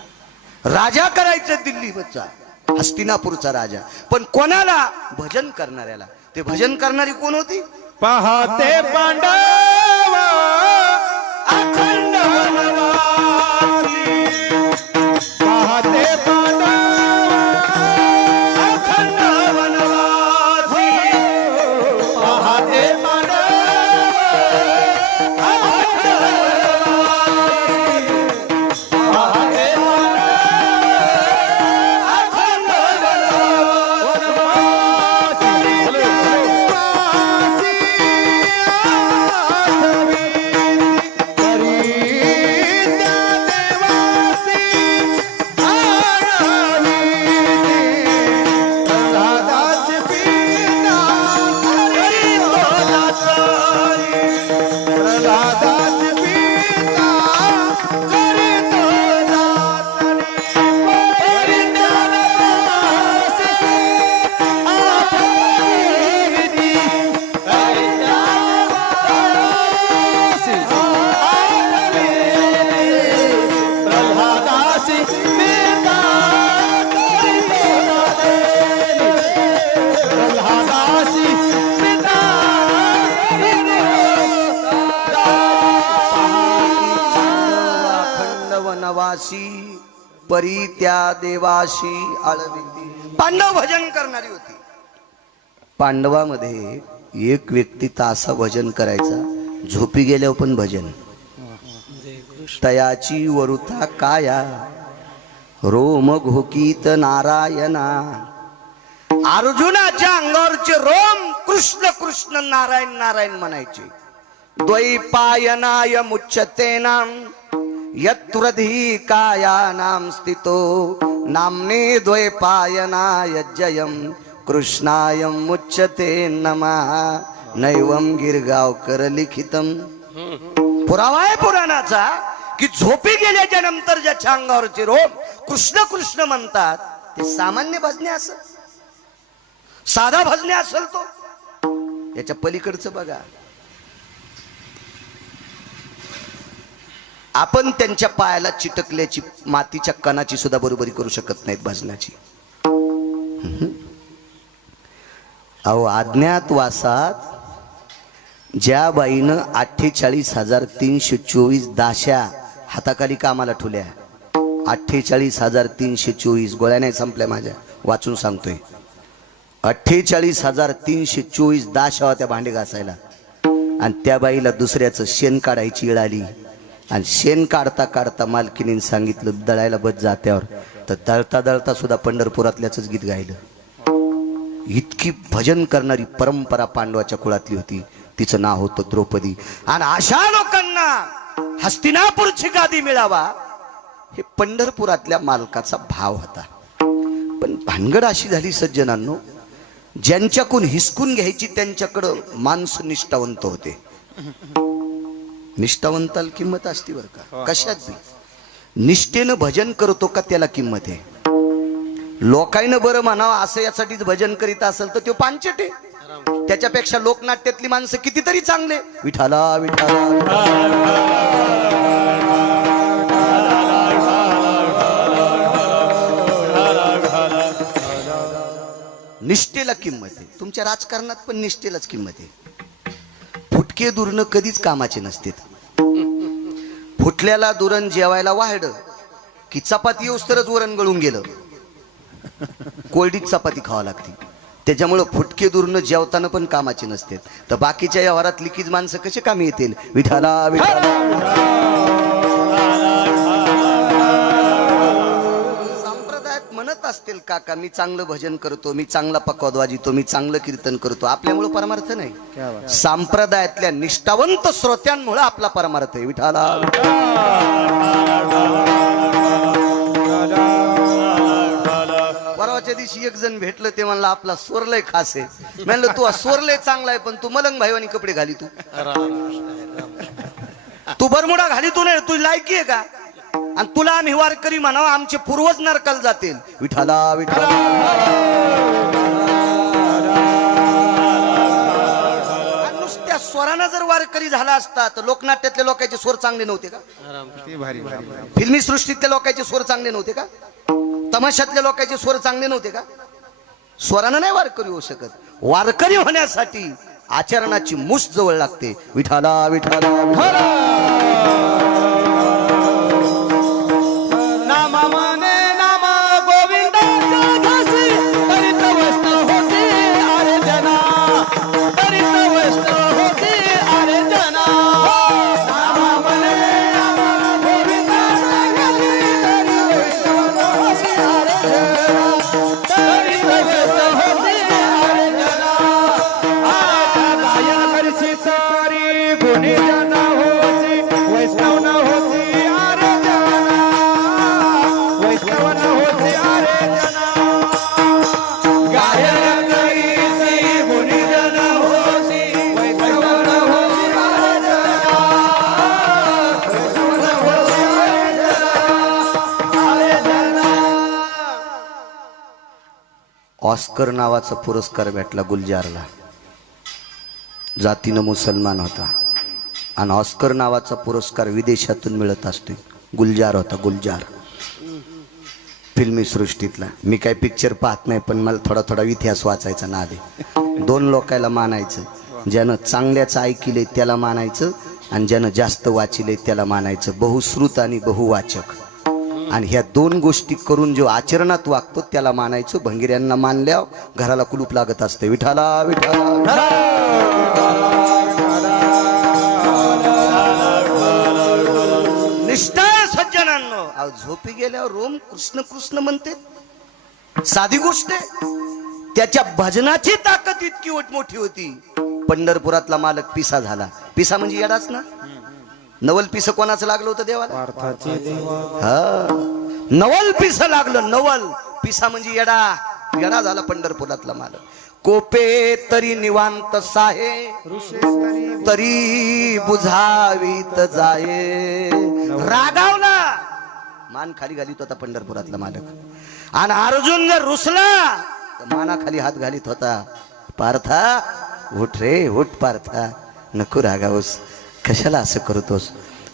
राजा करायचं दिल्लीचा, हस्तिनापूरचा राजा, पण कोणाला? भजन करणाऱ्याला. ते भजन करणारी कोण होती? पाहते पांडव अखंड वनवासी, पाहते पांडव अखंड वनवासी, पाहते पांडव अखंड वनवासी, पाहते परी त्या देवाशी आळविती. पांडव भजन करणारी होती. पांडवामध्ये एक व्यक्ती तासा भजन करायचा, झोपी गेल्यावर पण भजन. तयाची वरुथा काया रोम घोकीत नारायणा. अर्जुनाच्या अंगावरचे रोम कृष्ण कृष्ण नारायण नारायण म्हणायचे. द्वैपायनाय मुच्यतेना यत्वृधी कायानां स्थितो नाम्ने द्वैपायनाय जयं कृष्णाय मुच्यते नमः. नैवम गिरगावकर लिखितम. पुरावा आहे पुराणाचा की झोपी गेल्याच्या नंतर ज्याच्या अंगावरचे रोम कृष्ण कृष्ण म्हणतात ते सामान्य भजने असेल, साधा भजने असेल, तो याच्या पलीकडचं बघा. आपण त्यांच्या पायाला चिटकल्याची मातीच्या कणाची सुद्धा बरोबरी करू शकत नाहीत भजनाची. अहो अज्ञातवासात ज्या बाईनं 48,324 दाशा हाताखाली कामाला ठेवल्या, 48,324 गोळ्या नाही संपल्या माझ्या, वाचून सांगतोय. 48,324 दाशा होत्या भांडे घासायला, आणि त्या बाईला दुसऱ्याचं शेण काढायची वेळ आली. आणि शेण काढता काढता मालकीने सांगितलं दळायला बस जात्यावर, तर दळता दळता सुद्धा पंढरपुरातल्याच गीत गायलं. इतकी भजन करणारी परंपरा पांडवाच्या कुळातली होती. तिचं नाव होतं द्रौपदी. आणि अशा लोकांना हस्तिनापूरची गादी मिळावा हे पंढरपुरातल्या मालकाचा भाव होता. पण भानगड अशी झाली सज्जनांनो, ज्यांच्याकडून हिसकून घ्यायची त्यांच्याकडं माणसं निष्ठावंत होते. निष्ठावंताला किंमत असते बरं का, कशात बी. निष्ठेनं भजन करतो का त्याला किंमत आहे. लोकांना बरं म्हणावं असं यासाठीच भजन करीत असेल तर तो पांचट आहे. त्याच्यापेक्षा लोकनाट्यातली माणसं कितीतरी चांगले. विठाला विठाला निष्ठेला किंमत आहे. तुमच्या राजकारणात पण निष्ठेलाच किंमत आहे. फुटके दुरण कधीच कामाचे नसते. फुटल्याला दुरण जेवायला वाढलं की चपाती येऊस तरच वरण गळून गेलं, कोरडीच चपाती खावा लागते. त्याच्यामुळं फुटके दुरण जेवताना पण कामाचे नसते. तर बाकीच्या व्यवहारात लिकीज माणसं कसे कामी येतील. विठाला विठाला काका मी चांगलं भजन करतो, मी चांगला पकवाद वाजितो, मी चांगलं कीर्तन करतो, आपल्यामुळे परमार्थ नाही. संप्रदायातल्या निष्ठावंत श्रोत्यांमुळे आपला परमार्थ आहे. विठाला परवाच्या दिवशी एक जण भेटलं, ते म्हणलं आपला स्वर लय खास आहे. म्हणलं तू स्वर लय चांगला आहे, पण तू मलंग भाईवानी कपडे घाली, तू बरमुडा घाली, तू नाही, तू लायकी आहे का? आणि तुला आम्ही वारकरी म्हणावं, आमचे पूर्वज नरकाला जातील. विठाला विठाला नुसत्या स्वरानं जर वारकरी झाला असता तर लोकनाट्यातल्या लोकांचे स्वर चांगले नव्हते का? फिल्मी सृष्टीतल्या लोकांचे स्वर चांगले नव्हते का? तमाशातल्या लोकांचे स्वर चांगले नव्हते का? स्वरानं नाही वारकरी होऊ शकत. वारकरी होण्यासाठी आचरणाची मूस जवळ लागते. विठाला विठाला विठाला ऑस्कर नावाचा पुरस्कार भेटला गुलजारला. जातीनं मुसलमान होता आणि ऑस्कर नावाचा पुरस्कार विदेशातून मिळत असतो. गुलजार होता, गुलजार, फिल्मी सृष्टीतला. मी काय पिक्चर पाहत नाही, पण मला थोडा थोडा इतिहास वाचायचा नाद आहे. दोन लोकायला मानायचं, ज्यानं चांगल्याचं ऐकिले त्याला मानायचं आणि ज्यानं जास्त वाचिले त्याला मानायचं. बहुश्रुत आणि बहुवाचक. आणि ह्या दोन गोष्टी करून जो आचरणात वागतो त्याला मानायचं. भंगिऱ्यांना मानल्यावर घराला कुलूप लागत असते. विठाला विठाला निष्ठा सज्जनांनो. झोपी गेल्यावर रोम कृष्ण कृष्ण म्हणते, साधी गोष्ट आहे. त्याच्या भजनाची ताकद इतकी मोठी होती. पंढरपुरातला मालक पिसा झाला. पिसा म्हणजे येडाच ना. नवल पिस कोणाचं लागलं होतं देवाला? हा, नवल पिस लागलं. नवल पिसा म्हणजे येडा. येडा झाला पंढरपुरातला मालक. कोपे तरी निवांत साहे, तरी बुझावीत जाये. रागावला, मान खाली घालीत होता पंढरपुरातला मालक. आणि अर्जुन जर रुसला तर मानाखाली हात घालीत होता. पार्था उठ रे, उठ पार्था, नको रागावस, कशाला असं करतोस?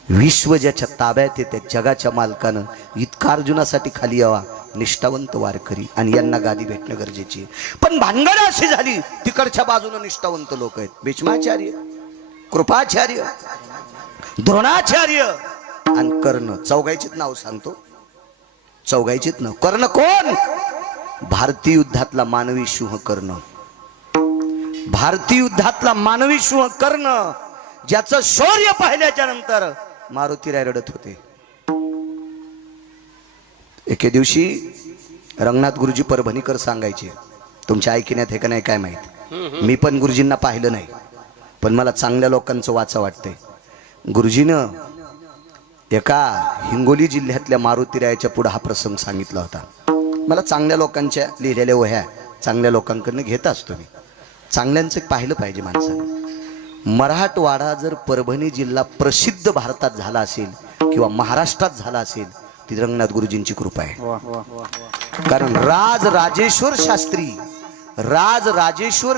विश्व ज्याच्या ताब्यात आहे त्या जगाच्या मालकानं इतका अर्जुनासाठी खाली यावा. निष्ठावंत वारकरी, आणि यांना गादी भेटणं गरजेची आहे. पण भानगड अशी झाली, तिकडच्या बाजूनं निष्ठावंत लोक आहेत. भीष्माचार्य, कृपाचार्य, द्रोणाचार्य आणि कर्ण. चौघायचीच नाव सांगतो, चौघायचीच नाव. कर्ण कोण? भारतीय युद्धातला मानवी सिंह कर्ण. भारतीय युद्धातला मानवी सिंह कर्ण, ज्याचं शौर्य पाहिल्याच्या नंतर मारुतीराय रडत होते. एके दिवशी रंगनाथ गुरुजी परभणीकर सांगायचे, तुमच्या ऐकण्यात हे का नाही काय माहित, मी पण गुरुजींना पाहिलं नाही, पण मला चांगल्या लोकांचं वाचा वाटतंय. गुरुजीनं एका हिंगोली जिल्ह्यातल्या मारुतीरायाच्या पुढे हा प्रसंग सांगितला होता. मला चांगल्या लोकांच्या लिहिलेल्या वह्या चांगल्या लोकांकडनं घेत असतो मी. चांगल्यांचं पाहिलं पाहिजे माणसाने. मराठवाडा जर परभणी जिल्हा प्रसिद्ध भारतात झाला असेल किंवा महाराष्ट्रात झाला असेल ती रंगनाथ गुरुजींची कृपा आहे. कारण राजराजेश्वर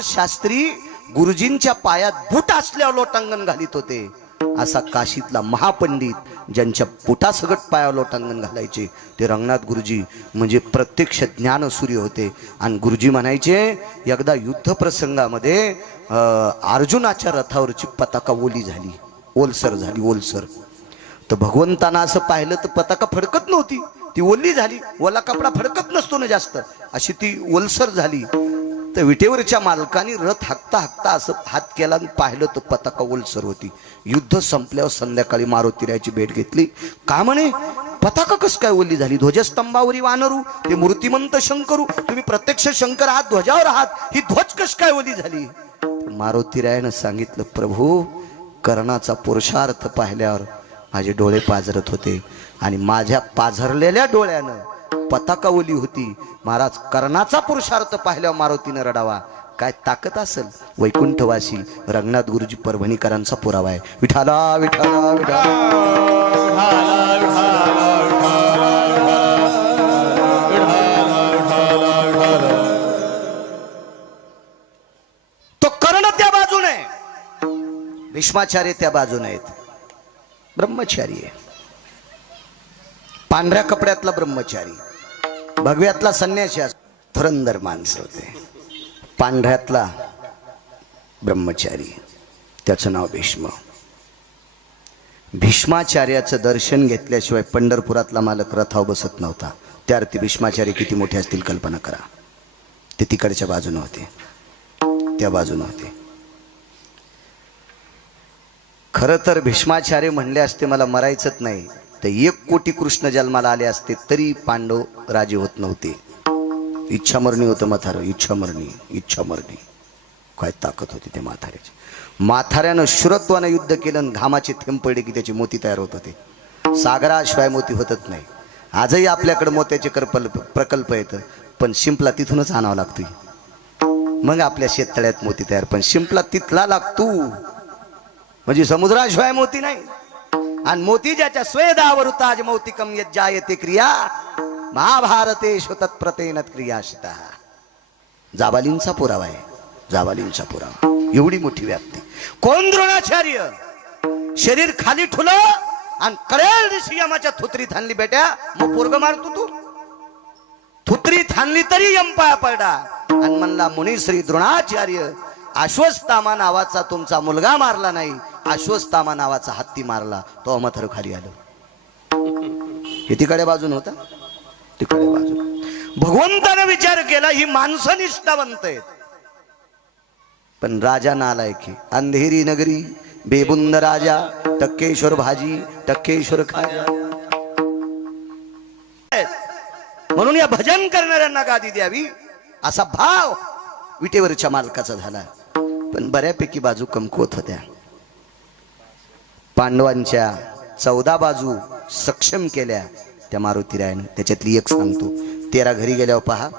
शास्त्री गुरुजींच्या पायात बूट असल्यावर लोटांगण घालीत होते. असा काशीतला महापंडित ज्यांच्या बुटासगट पायावर लोटांगण घालायचे ते रंगनाथ गुरुजी म्हणजे प्रत्यक्ष ज्ञानसूर्य होते. आणि गुरुजी म्हणायचे, एकदा युद्ध प्रसंगामध्ये अर्जुनाच्या रथावरची पताका ओली झाली, ओलसर झाली, ओलसर. तर भगवंतांना असं पाहिलं तर पताका फडकत नव्हती, ती ओली झाली. ओला कपडा फडकत नसतो ना जास्त, अशी ती ओलसर झाली. तर विटेवरच्या मालकाने रथ हाकता हाकता असं हात केला आणि पाहिलं तर पताका ओलसर होती. युद्ध संपल्यावर संध्याकाळी मारुतीरायाची भेट घेतली. का म्हणे? पताका कस काय ओली झाली? ध्वजस्तंभावरी वानरू, ते मूर्तिमंत शंकरू, तुम्ही प्रत्यक्ष शंकर आहात, ध्वजावर आहात, ही ध्वज कस काय ओली झाली? मारुतीरायानं सांगितलं, प्रभू कर्णाचा पुरुषार्थ पाहिल्यावर माझे डोळे पाझरत होते आणि माझ्या पाझरलेल्या डोळ्यानं पताका ओली होती. महाराज कर्णाचा पुरुषार्थ पाहिल्यावर मारुतीनं रडावा. काय ताकद असेल? वैकुंठवासी रंगनाथ गुरुजी परभणीकरांचा पुरावा आहे. विठाला विठाला विठाला. तो कर्ण त्या बाजूने, भीष्माचार्य त्या बाजूने आहेत. ब्रह्मचारी आहे, पांढऱ्या कपड्यातला ब्रह्मचारी, भगव्यातला संन्यासी, धुरंधर माणसं होते. पांढऱ्यातला ब्रह्मचारी, त्याचं नाव भीष्म. भीष्माचार्याचं दर्शन घेतल्याशिवाय पंढरपुरातला मालक रथावर बसत नव्हता. त्यार्थी भीष्माचार्य किती मोठे असतील कल्पना करा. ते तिकडच्या बाजूने होते, त्या बाजूने होते. खरं तर भीष्माचार्य म्हणले असते मला मरायचंच नाही, तर 1 कोटी कृष्ण जन्माला आले असते तरी पांडव राजे होत नव्हते. इच्छामरणी होतं म्हातारं, इच्छामरणी. काय ताकद होती त्या म्हाताऱ्याची. म्हाताऱ्यानं शुरत्वानं युद्ध केलं आणि घामाचे थेंब पडले की त्याची मोती तयार होत होते. सागराशिवाय मोती होतच नाही. आजही आपल्याकडे मोत्याचे प्रकल्प येतं, पण शिंपला तिथूनच आणावा लागतोय, मग आपल्या शेततळ्यात मोती तयार. पण शिंपला तिथला लागतो, म्हणजे समुद्राशिवाय मोती नाही. आणि मोती ज्याच्या स्वेदावर ताज मौतिकम यज्जायते क्रिया महाभारतेषु तत्प्रतेन क्रियाशिता. जाबालींचा पुरावा आहे, जाबालींचा पुरावा. एवढी मोठी व्याप्ती. कोण? द्रोणाचार्य. शरीर खाली ठुलं आणि कळेल दिवशी यमाच्या थुत्रीत हाणली बेट्या, मग पोरग मारतो तू. थुत्रीत हाणली तरी यम पाया पडला आणि म्हणला, मुनिश्री द्रोणाचार्य, अश्वत्थामा नावाचा तुमचा मुलगा मारला नाही, अश्वत्थामा नावाचा हत्ती मारला. तो अमथर खाली आलो. हे तिकडे बाजून होता, तिकडे बाजून. भगवंताने विचार केला ही माणसं निष्ठावंत आहेत, पण राजा नालाय की. अंधेरी नगरी बेबुंद राजा, टक्केश्वर भाजी टक्केश्वर खाजा. म्हणून या भजन करणाऱ्यांना गादी द्यावी असा भाव विटेवरच्या मालकाचा झाला. पण बऱ्यापैकी बाजू कमकुवत होत्या. पांडवांच्या 14 बाजू सक्षम केल्या त्या मारुतीरायानं. त्याच्यातली एक सांगतो. 13 घरी गेल्यावर पहा,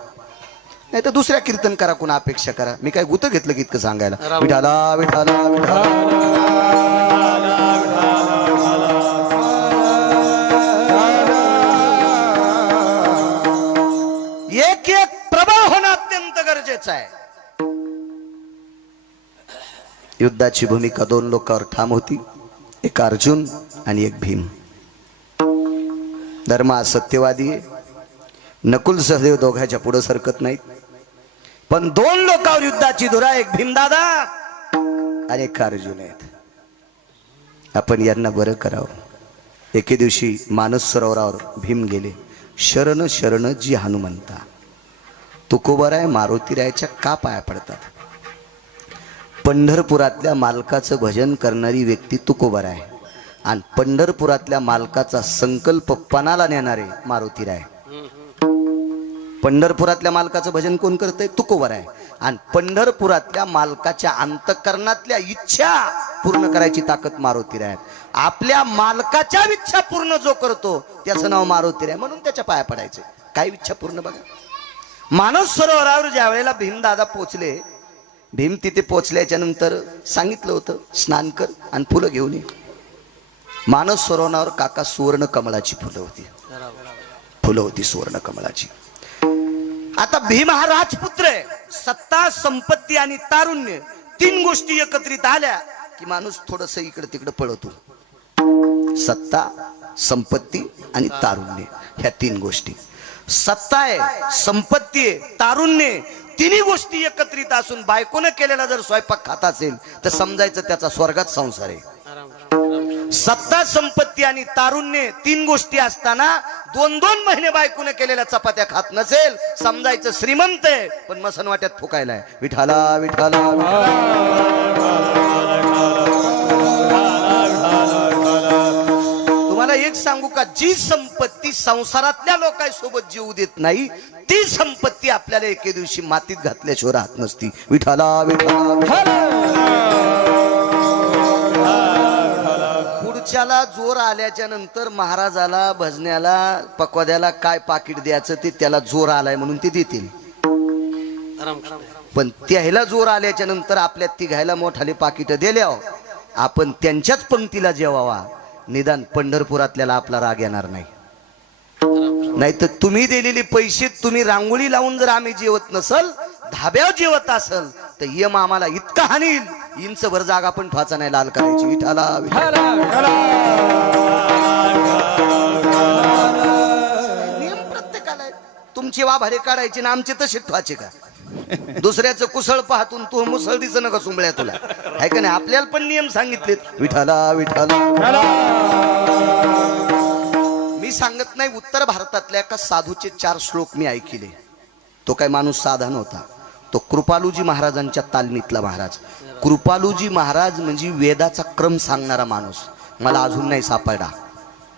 नाही तर दुसऱ्या कीर्तन करा, कोणा अपेक्षा करा. मी काय गुत घेतलं की इतकं सांगायला. विठाला विठाला विठाला. एक एक प्रबळ होणं अत्यंत गरजेचं आहे. युद्धाची भूमिका 2 लोकांवर ठाम होती, एक अर्जुन आणि एक भीम. धर्म सत्यवादी आहे. नकुल सहदेव दोघांच्या पुढे सरकत नाहीत. पण 2 लोकांवर युद्धाची धुरा, एक भीमदादा आणि एक अर्जुन आहेत. आपण यांना बरं करावं. एके दिवशी मानस सरोवरावर भीम गेले. शरण शरण जी हनुमंता. तुकोबराय मारुतीरायाच्या का पाया पडतात? पंढरपुरातल्या मालकाचं भजन करणारी व्यक्ती तुकोबराय आणि पंढरपुरातल्या मालकाचा संकल्प पणाला नेणारे मारुतीराय. पंढरपुरातल्या मालकाचं भजन कोण करतंय? तुकोबराय. आणि पंढरपुरातल्या मालकाच्या अंतःकरणातल्या इच्छा पूर्ण करायची ताकद मारुतीराय. आपल्या मालकाच्या इच्छा पूर्ण जो करतो त्याचं नाव मारुतीराय. म्हणून त्याच्या पाया पडायचे. काय इच्छा पूर्ण बघा. मानस सरोवरावर ज्या वेळेला भीमदादा पोचले, भीम तिथे पोचल्याच्या नंतर सांगितलं होतं स्नान कर आणि फुलं घेऊन ये. मानस सरोवरावर काका सुवर्ण कमळाची फुलं होती, सुवर्ण कमळाची. आता भीम हा राजपुत्र आहे. सत्ता, संपत्ती आणि तारुण्य 3 गोष्टी एकत्रित आल्या की माणूस थोडस इकडे तिकडे पळतो. सत्ता, संपत्ती आणि तारुण्य, ह्या 3 गोष्टी. सत्ता आहे, संपत्ती आहे, तारुण्य, तिन्ही गोष्टी एकत्रित असून बायकोने केलेला जर स्वयंपाक खात असेल तर समजायचं त्याचा स्वर्गात संसार आहे. सत्ता, संपत्ती आणि तारुण्य 3 गोष्टी असताना 2-2 महिने बायकोने केलेल्या चपात्या खात नसेल, समजायचं श्रीमंत आहे, पण मसन वाट्यात फुकायलाय. विठाला विठाला. तुम्हाला एक एक सांगू का, जी संपत्ती संसारातल्या लोकांसोबत जीव देत नाही ती संपत्ती आपल्याला एके दिवशी मातीत घातल्याशिवाय राहत नसती. विठाला विठाला. पुढच्याला जोर आल्याच्या नंतर महाराजाला भजण्याला पकवाद्याला काय पाकिट द्यायचं ते त्याला जोर आलाय म्हणून ते देतील. पण त्याला जोर आल्याच्या नंतर आपल्या तिघायला मोठाले पाकिट दिल्या आपण त्यांच्याच पंक्तीला जेवावा. निदान पंढरपुरातल्याला आपला राग येणार नाही. नाहीतर तुम्ही दिलेले पैसे तुम्ही रांगोळी लावून जर आम्ही जेवत नसल, धाब्यावर जेवत असल तर यम आम्हाला इतका हानील इंच भर जागा पण ठवाचा नाही लाल करायची. विठाला नियम प्रत्येकाला आहे. तुमची वाभारे काढायची ना आमचे तसे ठवाचे का? दुसऱ्याचं कुसळ पाहतून तू मुसळ दिस नका सुंबळ्या तुला आहे का नाही? आपल्याला पण नियम सांगितलेत. विठाला विठाला. मी सांगत नाही, उत्तर भारतातल्या एका साधूचे 4 श्लोक मी ऐकले. तो काय माणूस साधा नव्हता. तो कृपालूजी महाराजांच्या तालमीतला महाराज. कृपालूजी महाराज म्हणजे वेदाचा क्रम सांगणारा माणूस. मला अजून नाही सापडला.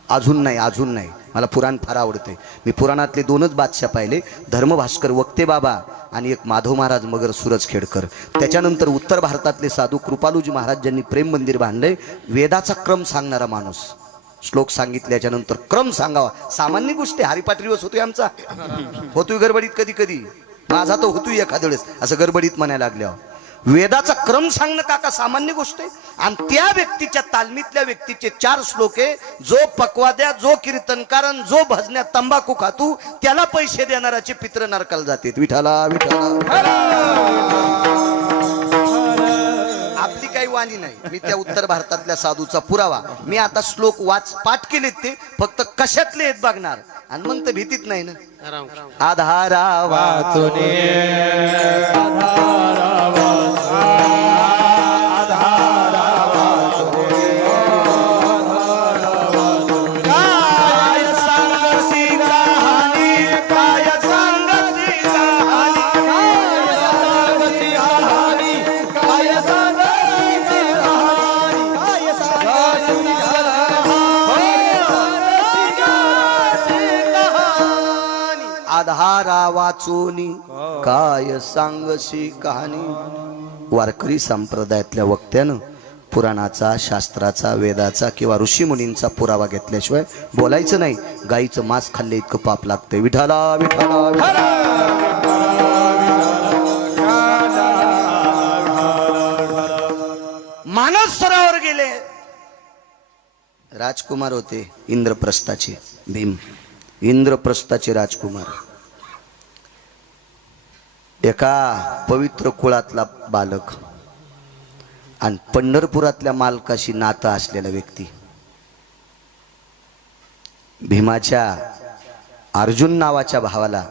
अजून नाही. मला पुराण फार आवडते. मी पुराणातले 2च बादशाह पाहिले, धर्मभास्कर वक्ते बाबा आणि एक माधव महाराज मगर सूरजखेडकर. त्याच्यानंतर उत्तर भारतातले साधू कृपालूजी महाराज ज्यांनी प्रेम मंदिर बांधले. वेदाचा क्रम सांगणारा माणूस. श्लोक सांगितल्याच्या नंतर क्रम सांगावा. सामान्य गोष्ट आहे. हरिपाठ दिवस होतोय आमचा, होतोय गडबडीत कधी कधी. माझा तो होतोय एखाद्या वेळेस असं गडबडीत म्हणायला लागल्यावर. वेदाचा क्रम सांगणं काका सामान्य गोष्ट आहे. आणि त्या व्यक्तीच्या तालमीतल्या व्यक्तीचे 4 श्लोक आहे. जो पकवाद्या, जो कीर्तनकारण, जो भजण्यात तंबाखू खातू त्याला पैसे देणाराचे पित्र नरकाला जाते. विठाला विठाला. आपली काही वाणी नाही. मी त्या उत्तर भारतातल्या साधूचा पुरावा. मी आता श्लोक पाठ केलेत, ते फक्त कशातले आहेत बघणार आणि मग तर भीतीत नाही ना. आधारा वाचुने आधारा वाचोनी काय सांगशी कहाणी. वारकरी संप्रदायातल्या वक्त्यानं पुराणाचा, शास्त्राचा, वेदाचा किंवा ऋषीमुनींचा पुरावा घेतल्याशिवाय बोलायचं नाही. गाईचं मांस खाल्ले इतकं पाप लागतंय. विठाला विठाला. मानस सरोवर गेले. राजकुमार होते इंद्रप्रस्थाचे. भीम इंद्रप्रस्थाचे राजकुमार. एका पवित्र कुळातला बालक आणि पंढरपुरातल्या मालकाशी नातं असलेला व्यक्ती. भीमाच्या अर्जुन नावाच्या भावाला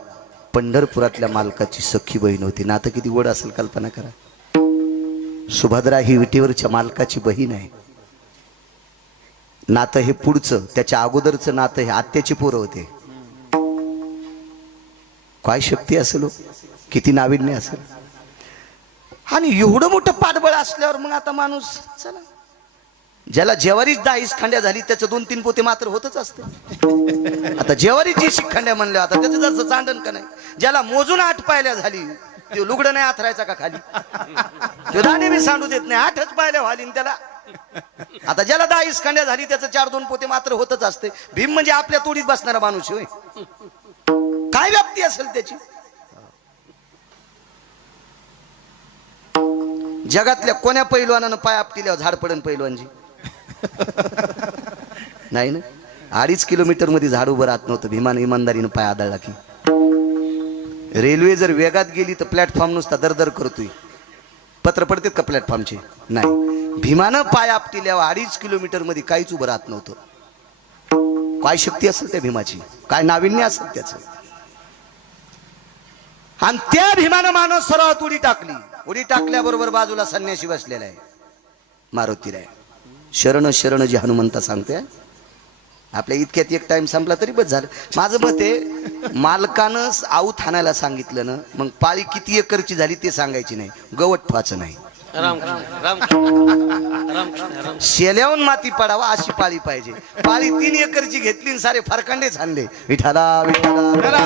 पंढरपुरातल्या मालकाची सख्खी बहीण होती. नातं किती गोड असेल कल्पना करा. सुभद्रा ही विटीवरच्या मालकाची बहीण आहे. नातं हे पुढचं, त्याच्या अगोदरचं नातं हे आत्याची पोरं होते. काय शक्ती असेल, किती नाविन्य असेल. आणि एवढं मोठं पाठबळ असल्यावर मग आता माणूस चला, ज्याला जेवारीच 10 खांड्या झाली त्याचं 2-3 पोते मात्र होतच असते. आता जेवारीच 10 खांड्या म्हणल्या, आता त्याचं जसं चांडण का नाही. ज्याला मोजून 8 पायल्या झाली ते लुगडं नाही आथरायचा का खाली? तो दाणे बी सांडू देत नाही. 8च पायल्या व्हाली त्याला. आता ज्याला 10 खांड्या झाली त्याचं 4-2 पोते मात्र होतच असते. भीम म्हणजे आपल्या तोडीत बसणारा माणूस होय. काय व्याप्ती असेल त्याची. जगातल्या कोण्या पैलवानानं पाय आपटिल्यावर झाड पडन पैलवानजी? नाही ना. 2.5 किलोमीटर मध्ये झाड उभं राहत नव्हतं. भीमानं इमानदारीनं पाय आदळला की. रेल्वे जर वेगात गेली तर प्लॅटफॉर्म नुसता दरदर करतोय. पत्र पडतात का प्लॅटफॉर्मचे? नाही. भीमानं पाय आपटिल्यावर 2.5 किलोमीटर मध्ये काहीच उभं राहत नव्हतं. काय शक्ती असेल त्या भीमाची, काय नाविन्य असेल त्याचं. आणि त्या भीमानं मानव सरोवरात उडी टाकली. उडी टाकल्याबरोबर बाजूला संन्यासी बसलेला आहे, मारुतीला आहे. शरण शरण जी हनुमंता सांगते. आपल्या इतक्यात एक टाइम संपला तरी बस झालं. माझं मत आहे, मालकानं आऊत हाणायला सांगितलं ना, मग पाळी किती एकरची झाली ते सांगायची नाही, गवत ठेवायचं नाही. शेल्याहून माती पडावा अशी पाळी पाहिजे. पाळी 3 एकरची घेतली आणि सारे फरकांडेच आणले. विठाला विठाला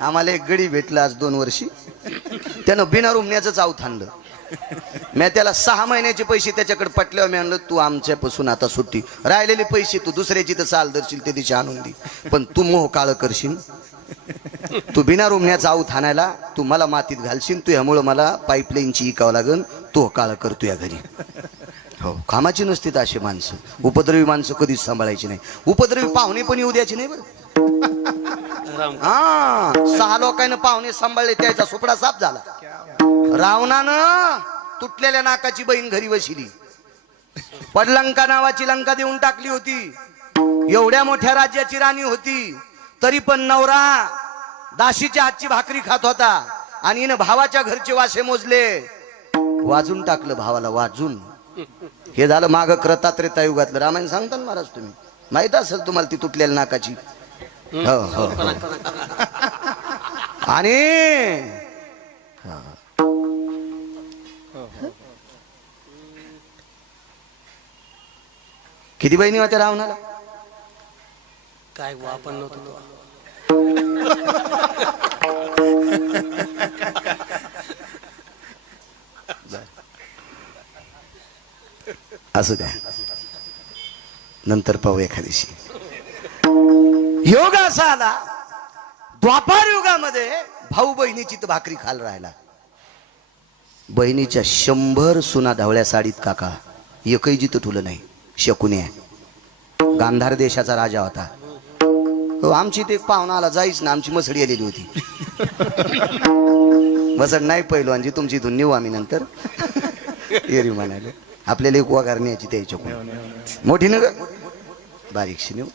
आम्हाला एक गडी भेटला आज 2 वर्षी. त्यानं बिना रुमण्याचं आऊत आणलं. मी त्याला 6 महिन्याचे पैसे त्याच्याकडे पटल्यावर मी म्हणलं तू आमच्यापासून आता सुट्टी. राहिलेले पैसे तू दुसऱ्याची तर चाल धरशील ते दिशा आणून दे, पण तू मोह काळ करशील. तू बिना रुमण्याचा आऊत आणायला तू मला मातीत घालशील. तू ह्यामुळं मला पाईपलाईनची इकावं लागन. तू काळ करतो या घरी. हो, कामाची नसतील अशी माणसं. उपद्रवी माणसं कधीच सांभाळायची नाही. उपद्रवी पाहुणे पण येऊ द्यायची नाही बरं. हा, 6 लोकांना पाहुणे सांभाळले त्याचा सुपडा साफ झाला. रावणानं तुटलेल्या नाकाची बहीण घरी बसली. पडलंका नावाची लंका देऊन टाकली होती. एवढ्या मोठ्या राज्याची राणी होती, तरी पण नवरा दाशीच्या हातची भाकरी खात होता आणि हिनं भावाच्या घरचे वासे मोजले. वाजून टाकलं भावाला, वाजून. हे झालं माग क्रतात्रेता युगातलं रामायण सांगता ना महाराज तुम्ही. माहित असेल तुम्हाला ती तुटलेल्या नाकाची. हो हो हो. आणि किती बहिणी होत्या रावणाला? काय आपण नव्हतो. असू द्या, नंतर पाहू एखाद्याशी. योग असा आला द्वापार युगामध्ये भाऊ बहिणीची तर भाकरी खाल राहिला. बहिणीच्या 100 सुना धावळ्या साडीत काका, एकही जिथं ठुलं नाही. शकुनी गांधार देशाचा राजा होता. हो, आमची ते पाहुणा आला जाईच ना, आमची मसडी आलेली होती. मसड नाही पहिलो आणि तुमची इथून नेऊ आम्ही नंतर. येरी म्हणाले आपल्याला एक वगार न्यायची त्याच्या मोठी न ग, बारीकशी नेऊ.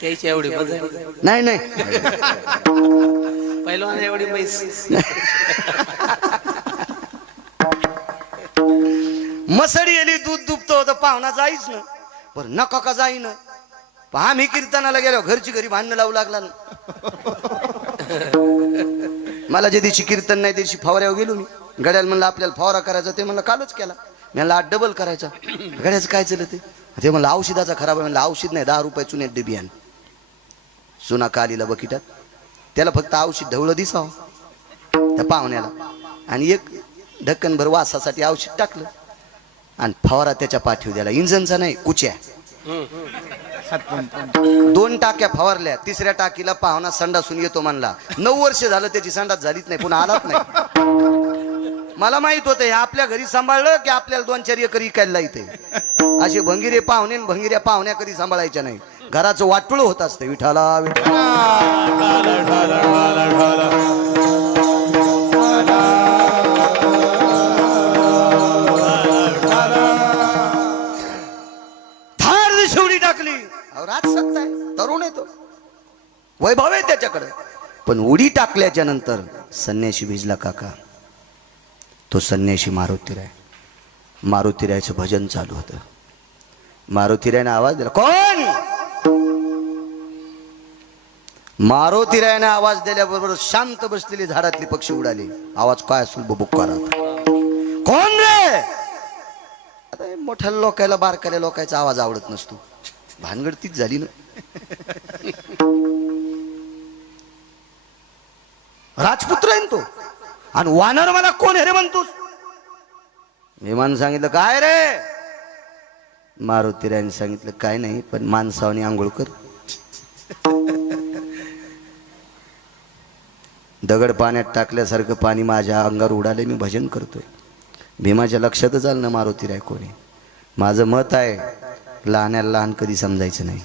त्याची एवढी नाही नाही पहिलवान एवढी पैस. मसडी आली, दूध दुभत होतं, पाहुणा जाईच ना. बरं नका का जाईन. आम्ही कीर्तनाला गेलो, घरची घरी भांडणं लावू लागला ना. मला जे दिवशी कीर्तन नाही दिवशी फवाऱ्यावर गेलो मी. गड्याला म्हणलं आपल्याला फवारा करायचा, ते म्हणलं कालच केला. म्हणलं 8 डबल करायचा. गड्याचं काय चाललं ते म्हणलं औषधाचा खराब आहे. म्हणलं औषध नाही, 10 रुपये चुन्यात डबी आण. चुना कालीला बकिटात. त्याला फक्त औषध ढवळं दिसावं त्या पाहुण्याला, आणि एक ढक्कनभर वासासाठी औषध टाकलं आणि फवारा त्याच्या पाठीवर द्याला. इंजनचा नाही, कुच्या. 2 टाक्या फवारल्या. 3ऱ्या टाकीला पाहुणा संडासून येतो म्हणला. 9 वर्ष झालं त्याची संडास झालीच नाही, पुन्हा आलाच नाही. मला माहित होतं हे आपल्या घरी सांभाळलं की आपल्याला 2-4 एकर इकायला इथे. असे भंगिरे पाहुणे भंगिऱ्या पाहुण्या कधी सांभाळायच्या नाही. घराचं वाटुळ होत असतं. विठाला विठाला धार शेवडी टाकली. राज सत्ता आहे, तरुण आहे तो, वैभव आहे त्याच्याकडे. पण उडी टाकल्याच्या नंतर संन्याशी भिजला काका. तो संन्याशी मारुतीराय. मारुतीरायचं भजन चालू होतं. मारुतीरायने आवाज दिला. कोण? मारुतीरायने आवाज दिल्याबरोबर शांत बसलेली झाडातली पक्षी उडाले. आवाज काय असेल बुबुक्कारात. कोण रे? आता मोठ्या लोकायला बारकाल्या लोकांचा आवाज आवडत नसतो. भानगड तीच झाली ना. राजपुत्र आहे तो. आणि वानर मला कोण आहे रे म्हणतोस? विमान सांगितलं काय रे? मारुतीरायने सांगितलं काय नाही, पण माणसावनी आंघोळ कर. दगड पाण्यात टाकल्यासारखं पाणी माझ्या अंगावर उडाले. मी भजन करतोय. भीमाच्या लक्षातच आलं ना मारुतीराय कोणी. माझं मत आहे लहान्याला लहान कधी समजायचं नाही.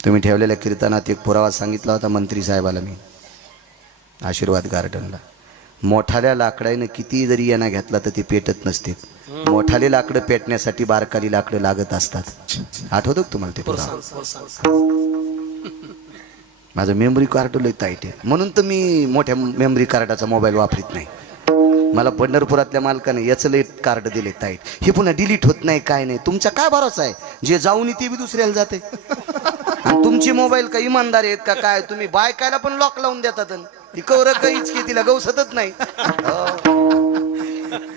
तुम्ही ठेवलेल्या कीर्तनात एक पुरावा सांगितला होता मंत्री साहेबाला मी आशीर्वाद गार्डनला. मोठाल्या लाकडाने किती जरी यांना घेतला तर ते पेटत नसते. मोठाले लाकडं पेटण्यासाठी बारकाली लाकडं लागत असतात. आठवतं का तुम्हाला ते पुरावा? माझं मेमरी कार्ड लय टाईट आहे, म्हणून तर मी मोठ्या मेमरी कार्डाचा मोबाईल वापरत नाही. मला पंढरपुरातल्या मालकाने याचं लय कार्ड दिले टाईट. हे पुन्हा डिलीट होत नाही काय नाही. तुमचा काय भरोसा आहे? जे जाऊन ते बी दुसऱ्याला जाते. आणि तुमची मोबाईल का इमानदार आहेत का काय? तुम्ही बायकायला पण लॉक लावून देतात ती कवर काहीच की तिला गवसतच नाही.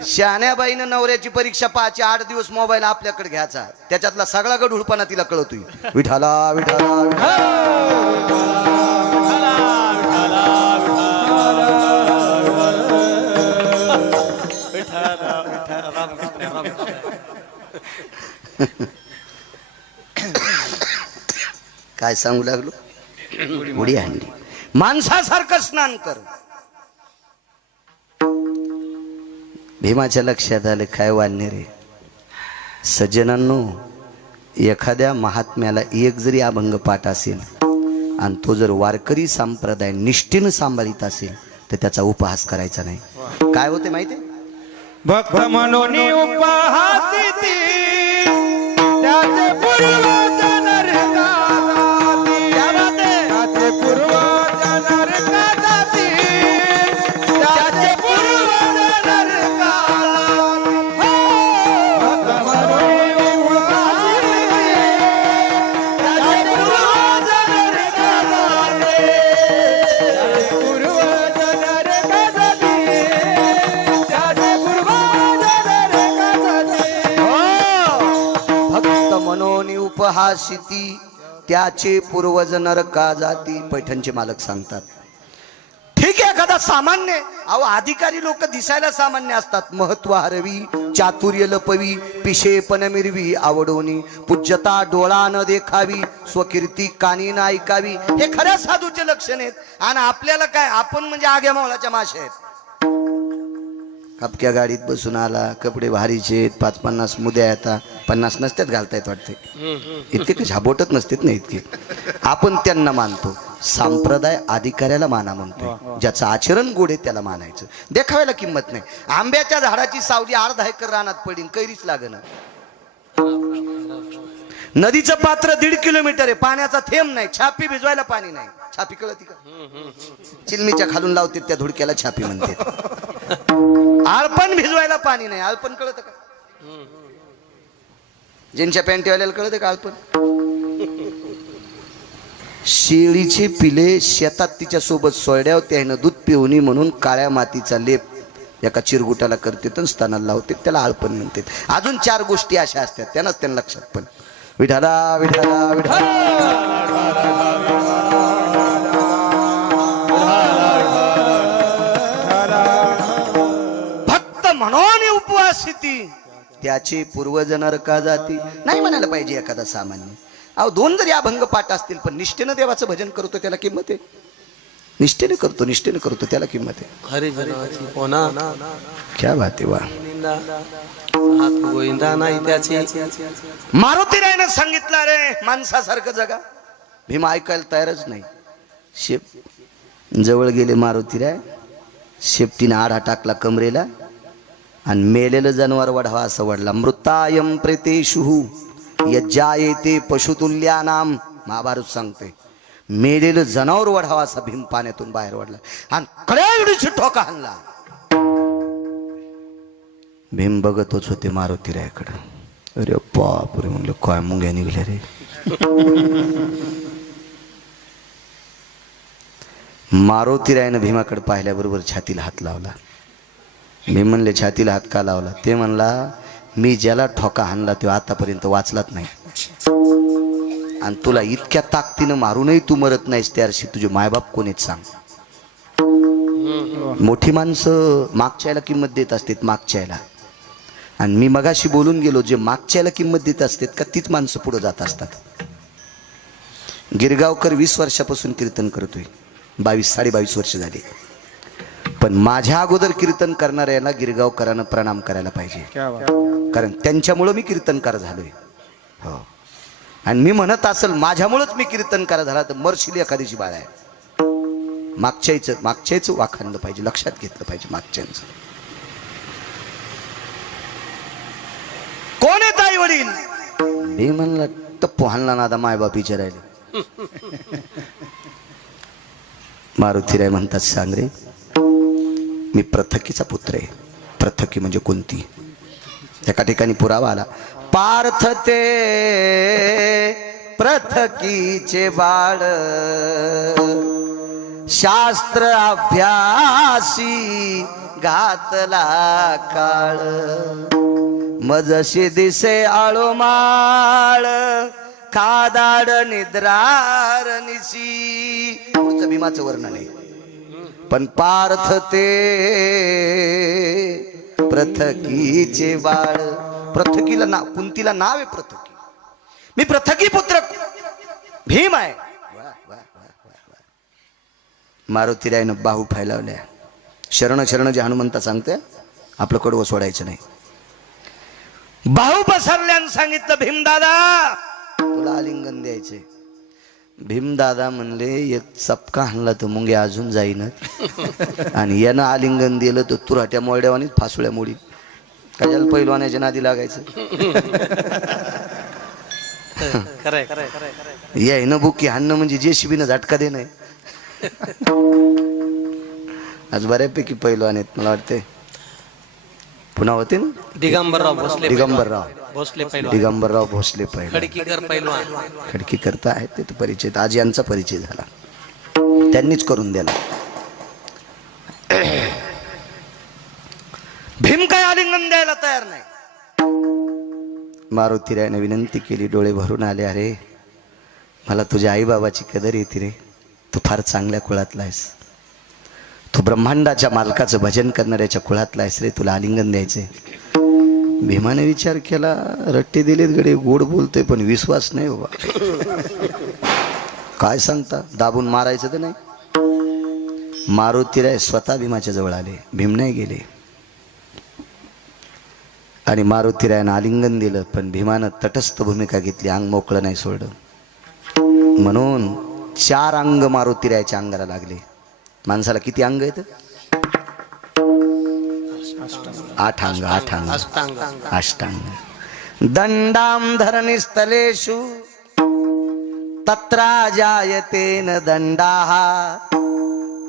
शहाण्या बाईनं नवऱ्याची परीक्षा पाहायची 8 दिवस मोबाईल आपल्याकडे घ्यायचा, त्याच्यातला सगळा गढूळपणा तिला कळतोय. विठाला विठाला काय सांगू लागलो? उडी हाणली. माणसासारखं स्नान कर. भीमाच्या लक्षात आलं काय वाढणे रे सज्जनांनो, एखाद्या महात्म्याला एक जरी अभंग पाठ असेल आणि तो जर वारकरी संप्रदाय निष्ठेनं सांभाळीत असेल तर त्याचा उपहास करायचा नाही. काय होते माहिती? भक्त म्हणून उपहासी ती, त्याचे पूर्वज नरकाती, त्याचे पूर्वज नरकाती, त्याचे पूर्वज नरकाती. भक्त म्हणून उपहासी ती, त्याचे पूर्वज नरकाती, त्याचे पूर्वज नरकाती, त्याचे भक्त मनोनी उपहासिती, त्याचे पूर्वज नरका जाती. पैठणचे मालक सांगतात. ठीक आहे, एखादा सामान्य अहो अधिकारी लोक दिसायला सामान्य असतात. महत्व हरवी, चातुर्य लपवी, पिशेपण मिरवी, आवडोनी पूज्यता डोळा न देखावी, स्वकीर्ती कानी न ऐकावी. हे खऱ्या साधूचे लक्षण आहेत. आणि आपल्याला काय, आपण म्हणजे आग्या मावळाच्या माश्या आहेत. हपक्या गाडीत बसून आला, कपडे भारीचे, 5-50 मुद्या येतात. 50 नसतात घालतायत वाटते, इतके काही झाबोटत नसतात ना इतके. आपण त्यांना मानतो. संप्रदाय अधिकाऱ्याला माना म्हणतो. ज्याचं आचरण गोड आहे त्याला मानायचं. देखाव्याला किंमत नाही. आंब्याच्या झाडाची सावली 1/2 एकर रानात पडीन, कैरीच लागेना. नदीचं पात्र 1.5 किलोमीटर आहे, पाण्याचा थेंब नाही, छापी भिजवायला पाणी नाही. छापी कळती का? चिलमीच्या खालून लावते त्या धुडक्याला छापी म्हणते. आळपण भिजवायला पाणी नाही, आळपण कळत का? ज्यांच्या पॅन्टीवाल्याला कळत का आळपण? शेळीचे पिले शेतात तिच्या सोबत सोयड्याव, त्यानं दूध पिवणी म्हणून काळ्या मातीचा लेप एका चिरगुटाला करते तर स्तनाला लावते, त्याला आळपण म्हणते. अजून 4 गोष्टी अशा असतात, त्यांनाच त्यांना लक्षात. पण विठाला विठाला विठाला म्हणून उपवासिती, त्याचे पूर्वज नरका जाती. नाही म्हणायला पाहिजे एखादा सामान्य. अहो 2 जरी अभंग पाठ असतील पण निष्ठेनं देवाचं भजन करतो त्याला किंमत आहे. निष्ठेने करतो त्याला किंमत आहे. हरिजनाची कोणा क्या बात आहे. वा, हात गोविंदा नाही त्याची. मारुतीरायनं सांगितलं रे माणसासारखं जगा. भीम ऐकायला तयारच नाही. जवळ गेले मारुतीराय, शेपटीने आडा टाकला कमरेला आणि मेलेलं जनावर वढावा असं वडला. मृतायम प्रेतेषु यज्जायते पशुतुल्यानाम. महाभारत सांगते मेलेलं जनावर वढावा असा भीम पाण्यातून बाहेर वडला आणि कड्याची ठोका हाणला. भीम बघतच होते मारुतीरायाकडं. अरे बापरे म्हणलं काय मुंग्या निघल्या रे. मारुतीरायानं भीमाकडे पाहिल्याबरोबर छातीला हात लावला. भीम म्हणले छातीला हात का लावला? ते म्हणला मी ज्याला ठोका हाणला तो आतापर्यंत वाचलाच नाही आणि तुला इतक्या ताकदीनं मारूनही तू मरत नाहीस, त्याशी तुझे मायबाप कोण आहेत सांग. मोठी माणसं मागच्याला किंमत देत असतात, मागच्याला. आणि मी मगाशी बोलून गेलो, जे मागच्याला किंमत देत असतात का तीच माणसं पुढे जात असतात. गिरगावकर 20 वर्षापासून कीर्तन करतोय, 22-22.5 वर्ष झाली. पण माझ्या अगोदर कीर्तन करणाऱ्याला गिरगावकरांना प्रणाम करायला पाहिजे, कारण त्यांच्यामुळं मी कीर्तनकार झालोय. हो, आणि मी म्हणत असेल माझ्यामुळंच मी कीर्तनकार झाला तर मरशील एखादीची बाळ आहे. मागच्याच वाखाणलं पाहिजे, लक्षात घेतलं पाहिजे मागच्यांचं. कोण आहे ताई वडील? मी म्हणला टप्पू हाणला नादा मायबाप विचारायला. मारुतीराय म्हणतात सांग रे, मी प्रथकीचा पुत्र आहे. प्रथकी म्हणजे कोणती? एका ठिकाणी पुरावा आला. पार्थ ते पृथकीचे बाळ शास्त्र अभ्यासी घातला काळ मजशी दिसे आळोमाळ खादाड निद्रार निशी. पुढचं भीमाचं वर्णन आहे. पण पार्थ ते पृथकीचे बाळ. पृथकीला नाव, कुंतीला नाव आहे पृथकी. मी पृथकी पुत्र भीम आहे. मारुतीरायनं बाहू फैलावल्या. शरण शरण जे हनुमंता सांगते आपलं कडवं सोडायचं नाही. बाहू पसरल्यानं सांगितलं भीमदादा तुला आलिंगन द्यायचे. भीमदादा म्हणले एक चपका हाणला तर मुंगे अजून जाईनच आणि यानं आलिंगन दिलं तर तुराट्या मोरड्यावानीच फासुळ्या मोडी. कशाला पहिलवानाच्या नादी लागायचं. खरंय यायनं बुकी हाणणं म्हणजे जेसीबीनं झटका देणं. आज बऱ्यापैकी पैलवान आहेत मला वाटते. पुन्हा होते ना दिगंबरराव भोसले दिगंबरराव भोसले पहिलवान. खडकीकर पैलवान. खडकी करता आहेत ते परिचय. आज यांचा परिचय झाला, त्यांनीच करून दिला. भीम काय आलिंगन द्यायला तयार नाही. मारुतीरायने विनंती केली, डोळे भरून आले. अरे मला तुझ्या आई बाबाची कदर येते रे. तू फार चांगल्या कुळातला आहेस. तू ब्रह्मांडाच्या मालकाचं भजन करणाऱ्याच्या कुळातला आहेस रे. तुला आलिंगन द्यायचे. भीमाने विचार केला, रट्टे दिलेत गडे, गोड बोलतोय पण विश्वास नाही बाबा. काय सांगता, दाबून मारायचं तर नाही. मारुतीराय स्वतः भीमाच्या जवळ आले, भीम नाही गेले. आणि मारुतीरायानं आलिंगन दिलं. पण भीमानं तटस्थ भूमिका घेतली, अंग मोकळं नाही सोडलं. म्हणून 4 अंग मारुतीरायाच्या अंगाला लागले. माणसाला किती अंग आहेत? 8 अंग. 8 अंग अष्टांग. दंडाम धरणीस्थलेषु तत्रा जायतेन दंडाः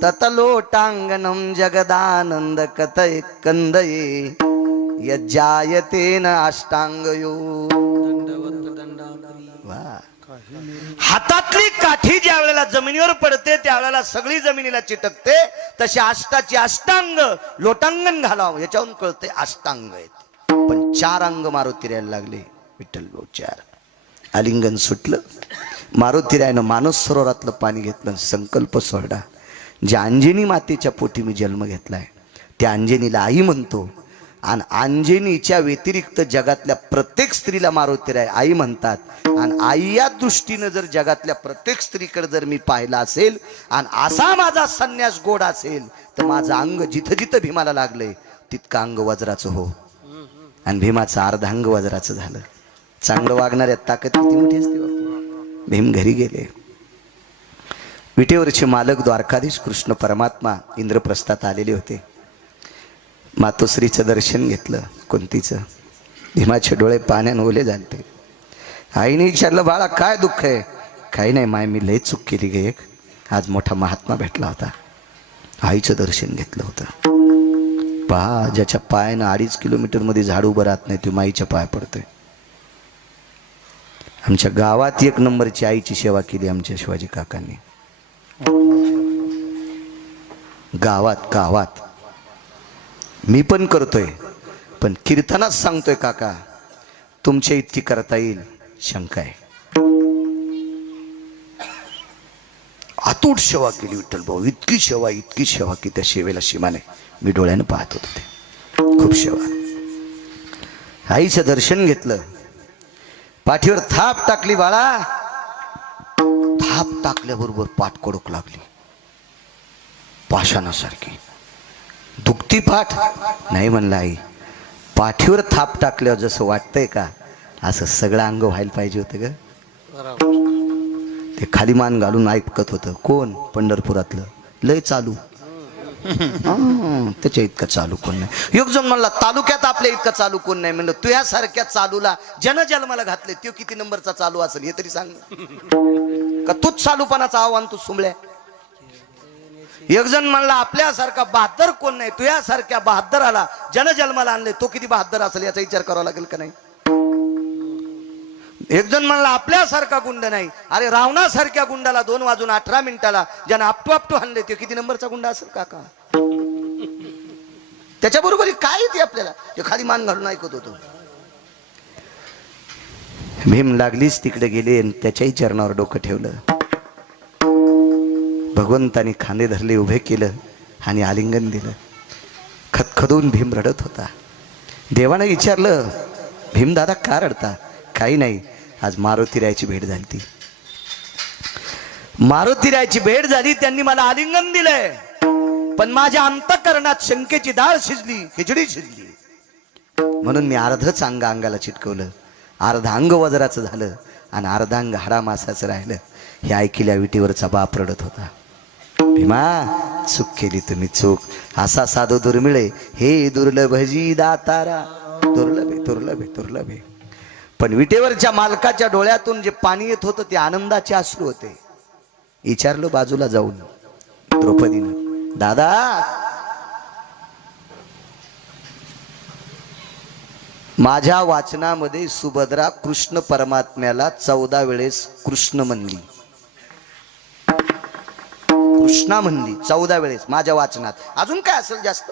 ततलोटांगनं जगदानंद कथय कंदये यज्जायतेन अष्टांगयो. वा. हातातली काठी ज्या वेळेला जमिनीवर पडते त्यावेळेला सगळी जमिनीला चिटकते. तशी अष्टाची अष्टांग लोटांगण घालावं याच्यावरून कळते अष्टांग आहेत. पण 4 अंग मारुतीरायाला लागले. विठ्ठल 4. आलिंगन सुटलं. मारुतीरायानं मानस सरोवरातलं पाणी घेतलं. संकल्प सोडला, ज्या अंजनी मातेच्या पोटी मी जन्म घेतलाय त्या अंजनीला आई म्हणतो. आणि अंजनीच्या व्यतिरिक्त जगातल्या प्रत्येक स्त्रीला मारुतीराय आई म्हणतात. आणि आई या दृष्टीनं जर जगातल्या प्रत्येक स्त्रीकडे जर मी पाहिला असेल आणि असा माझा संन्यास गोड असेल तर माझं अंग जिथं जिथं भीमाला लागलंय तितकं अंग वज्राचं हो. आणि भीमाचं अर्धांग वज्राचं झालं. चांगलं वागणाऱ्या ताकद किती मोठी असते बापू. भीम घरी गेले. विटेवरचे मालक द्वारकाधीश कृष्ण परमात्मा इंद्रप्रस्थात आलेले होते. मातोश्रीचं दर्शन घेतलं. कुंतीचं. भीमाचे डोळे पाण्यानं ओले झाले. आईने विचारलं, बाळा काय दुःख आहे? काही नाही माय, मी लय चूक केली गे एक. आज मोठा महात्मा भेटला होता. आईचं दर्शन घेतलं होतं. पहा, ज्याच्या पायानं 2.5 किलोमीटर मध्ये झाड उभं राहत नाही ते माईच्या पाय पडतोय. आमच्या गावात 1 नंबरची आईची सेवा केली आमच्या शिवाजी काकांनी. गावात मी पण करतोय, पण कीर्तनात सांगतोय काका तुमच्या इतकी करता येईल शंका आहे. अतूट सेवा केली विठ्ठल भाऊ. इतकी सेवा की त्या सेवेला सीमा नाही. मी डोळ्यानं पाहत होतो ते. खूप सेवा. आईचं दर्शन घेतलं. पाठीवर थाप टाकली बाळा. थाप टाकल्याबरोबर पाठ कडक लागली पाषाणासारखी. दुखती पाठ नाही म्हणलं आई. पाठीवर थाप टाकल्यावर जसं वाटतंय का असं सगळं अंग व्हायला पाहिजे होतं ग. ते खाली मान घालून ऐकत होतं. कोण? पंढरपुरातलं लय चालू. त्याच्या इतका चालू कोण नाही. एक जण म्हणला तालुक्यात आपल्या इतका चालू कोण नाही. म्हणलं तुझ्यासारख्या चालूला जनजन्माला घातले तो किती नंबरचा चालू असेल हे तरी सांग. का तूच चालूपणाचं आव्हान तू सुंबल्या. एक जण म्हणला आपल्यासारखा बहादर कोण नाही. तुझ्यासारख्या बहादराला जनजन्माला आणले तो किती बहादर असेल याचा विचार करावा लागेल का नाही. एक जण म्हणला आपल्यासारखा गुंड नाही, अरे रावणासारख्या गुंडाला 2:18 ज्यानं आपटू हाणले ते किती नंबरचा गुंडा असेल काका? त्याच्या बरोबर काय येते आपल्याला? ते खाली मान घालून ऐकत होतो. भीम लागलीच तिकडे गेले आणि त्याच्याही चरणावर डोकं ठेवलं. भगवंतानी खांदे धरले, उभे केलं आणि आलिंगन दिलं. खदखदून भीम रडत होता. देवानं विचारलं, भीम दादा का रडता? काही नाही, आज मारुतीरायाची भेट झाली. ती मारुतीरायाची भेट झाली, त्यांनी मला आलिंगन दिलंय, पण माझ्या अंतःकरणात शंकेची डाळ शिजली, खिचडी शिजली. म्हणून मी अर्धच अंगाला चिटकवलं. अर्ध अंग वज्राचं झालं आणि अर्ध अंग हाडामासाचं राहिलं. हे ऐकल्या विटीवरचा बाप रडत होता. भीमा, चूक केली तुम्ही, चूक. असा साधू दुर्मिळे, हे दुर्लभजी दातारा. दुर्लभे दुर्लभे दुर्लभे. पण विटेवरच्या मालकाच्या डोळ्यातून जे पाणी येत होतं ते आनंदाचे अश्रू होते. विचारलं बाजूला जाऊन द्रौपदीनं, दादा माझ्या वाचनामध्ये सुभद्रा कृष्ण परमात्म्याला 14 वेळेस कृष्ण म्हणली. कृष्णा म्हणली 14 वेळेस माझ्या वाचनात. अजून काय असेल जास्त?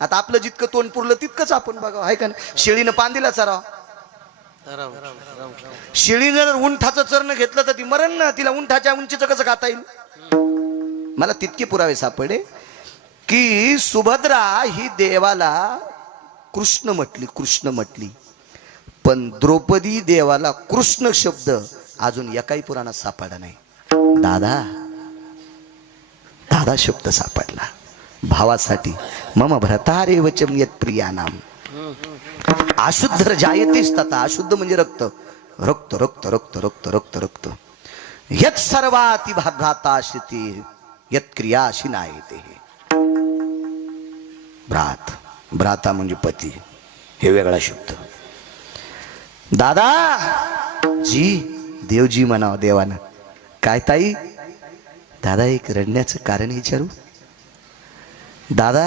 आता आपलं जितकं तोंड पुरलं तितकंच आपण बघा, आहे का नाही? शेळीनं पांदीला चराव. शेळीनं जर उंठाचं चरण घेतलं तर ती मरण ना. तिला उंठाच्या उंचीचं कसं खाता येईल? मला तितके पुरावे सापडे की सुभद्रा ही देवाला कृष्ण म्हटली, कृष्ण म्हटली, पण द्रौपदी देवाला कृष्ण शब्द अजून एकाही पुराणात सापडला नाही. दादा दादा शब्द सापडला भावासाठी. मम भ्रतारे वचम यत प्रियानाम अशुद्ध जायतेच तथा. अशुद्ध म्हणजे रक्त, रक्त रक्त रक्त रक्त रक्त रक्त. यत सर्वाति भ्राता शिती यत क्रियाशी नायते. भ्रात, भ्राता म्हणजे पती, हे वेगळा शब्द. दादा जी, देवजी म्हणावं देवानं. काय ताई? दादा एक रडण्याचं कारण विचारू? दादा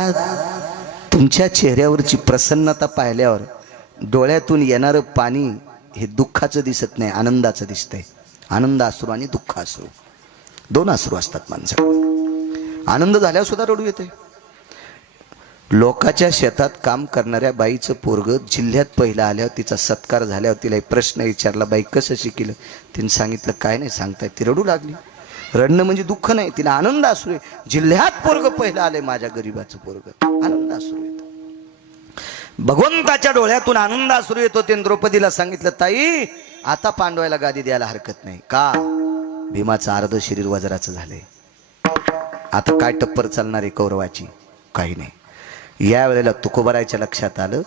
तुमच्या चेहऱ्यावरची प्रसन्नता पाहिल्यावर डोळ्यातून येणारं पाणी हे दुःखाचं दिसत नाही, आनंदाचं दिसतंय. आनंद अश्रू आणि दुःख अश्रू, 2 अश्रू असतात माणसाकडे. आनंद झाल्यावर सुद्धा रडू येते. लोकाच्या शेतात काम करणाऱ्या बाईचं पोरग जिल्ह्यात पहिला आल्यावर तिचा सत्कार झाल्यावर तिला एक प्रश्न विचारला, बाई कसं शिकलं? तिने सांगितलं काय नाही सांगताय. ती रडू लागली. रडणं म्हणजे दुःख नाही, तिला आनंद असू. जिल्ह्यात पोरग पहिला आले, माझ्या गरीबाचं पोरग. आनंद असू येतो. भगवंताच्या डोळ्यातून आनंद असू येतो. ते द्रौपदीला सांगितलं, ताई आता पांडवायला गादी द्यायला हरकत नाही. का? भीमाचं अर्ध शरीर वज्राचं झालंय. आता काय टप्पर चालणार आहे कौरवाची? काही नाही. या वेळेला तुकोबारायच्या लक्षात आलं,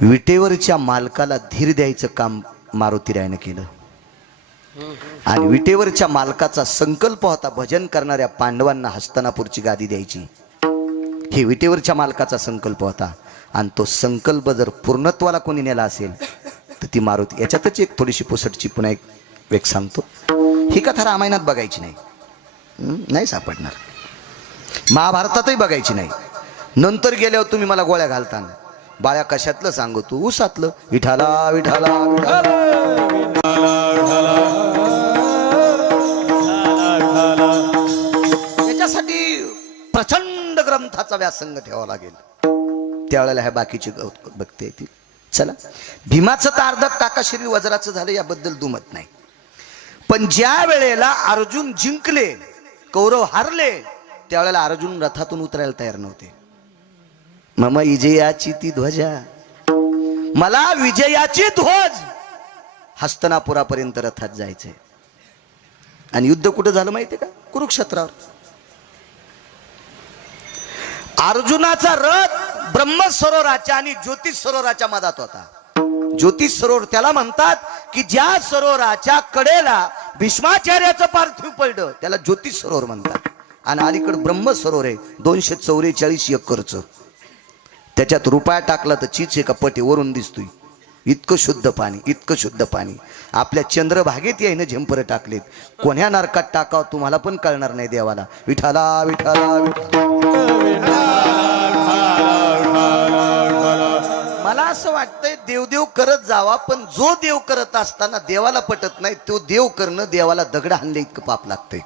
विटेवरच्या मालकाला धीर द्यायचं काम मारुतीरायानं केलं. आणि विटेवरच्या मालकाचा संकल्प होता भजन करणाऱ्या पांडवांना हस्तिनापूरची गादी द्यायची. हे विटेवरच्या मालकाचा संकल्प होता. आणि तो संकल्प जर पूर्णत्वाला कोणी नेला असेल तर ती मारुती. याच्यातच एक थोडीशी पुसटची पुन्हा एक सांगतो. ही कथा रामायणात बघायची नाही, नाही सापडणार. महाभारतातही बघायची नाही. नंतर गेल्यावर तुम्ही मला गोळ्या घालताना, बाळ्या कशातलं सांगू तू? उसातलं. विठाला विठाला याच्यासाठी प्रचंड ग्रंथाचा व्यासंग ठेवावा लागेल. त्यावेळेला ह्या बाकीची बघते येतील. चला, भीमाचं तर अर्ध टाका शरीर वज्राचं झालं, याबद्दल दुमत नाही. पण ज्या वेळेला अर्जुन जिंकले, कौरव हारले, त्यावेळेला अर्जुन रथातून उतरायला तयार नव्हते. मम विजयाची ती ध्वजा, मला विजयाची ध्वज. हस्तिनापुरापर्यंत रथात जायचंय. आणि युद्ध कुठं झालं माहितीये का? कुरुक्षेत्रावर. अर्जुनाचा रथ ब्रह्म सरोवराच्या आणि ज्योतिष सरोवराच्या मधात होता. ज्योतिष सरोवर त्याला म्हणतात की ज्या सरोवराच्या कडेला भीष्माचार्याचं पार्थिव पडलं त्याला ज्योतिष सरोवर म्हणतात. आणि अलीकडे ब्रह्म सरोवर आहे 244 एकरचं. त्याच्यात रुपया टाकला तर चीच एका पटे वरून दिसतोय. इतकं शुद्ध पाणी, इतकं शुद्ध पाणी. आपल्या चंद्रभागेत यायनं झेंपर टाकलेत. कोण्या नरकात टाकाव तुम्हाला पण कळणार नाही देवाला. विठाला विठाला. मला असं वाटतंय देवदेव करत जावा, पण जो देव करत असताना देवाला पटत नाही तो देव करणं देवाला दगड हाणले इतकं पाप लागतंय.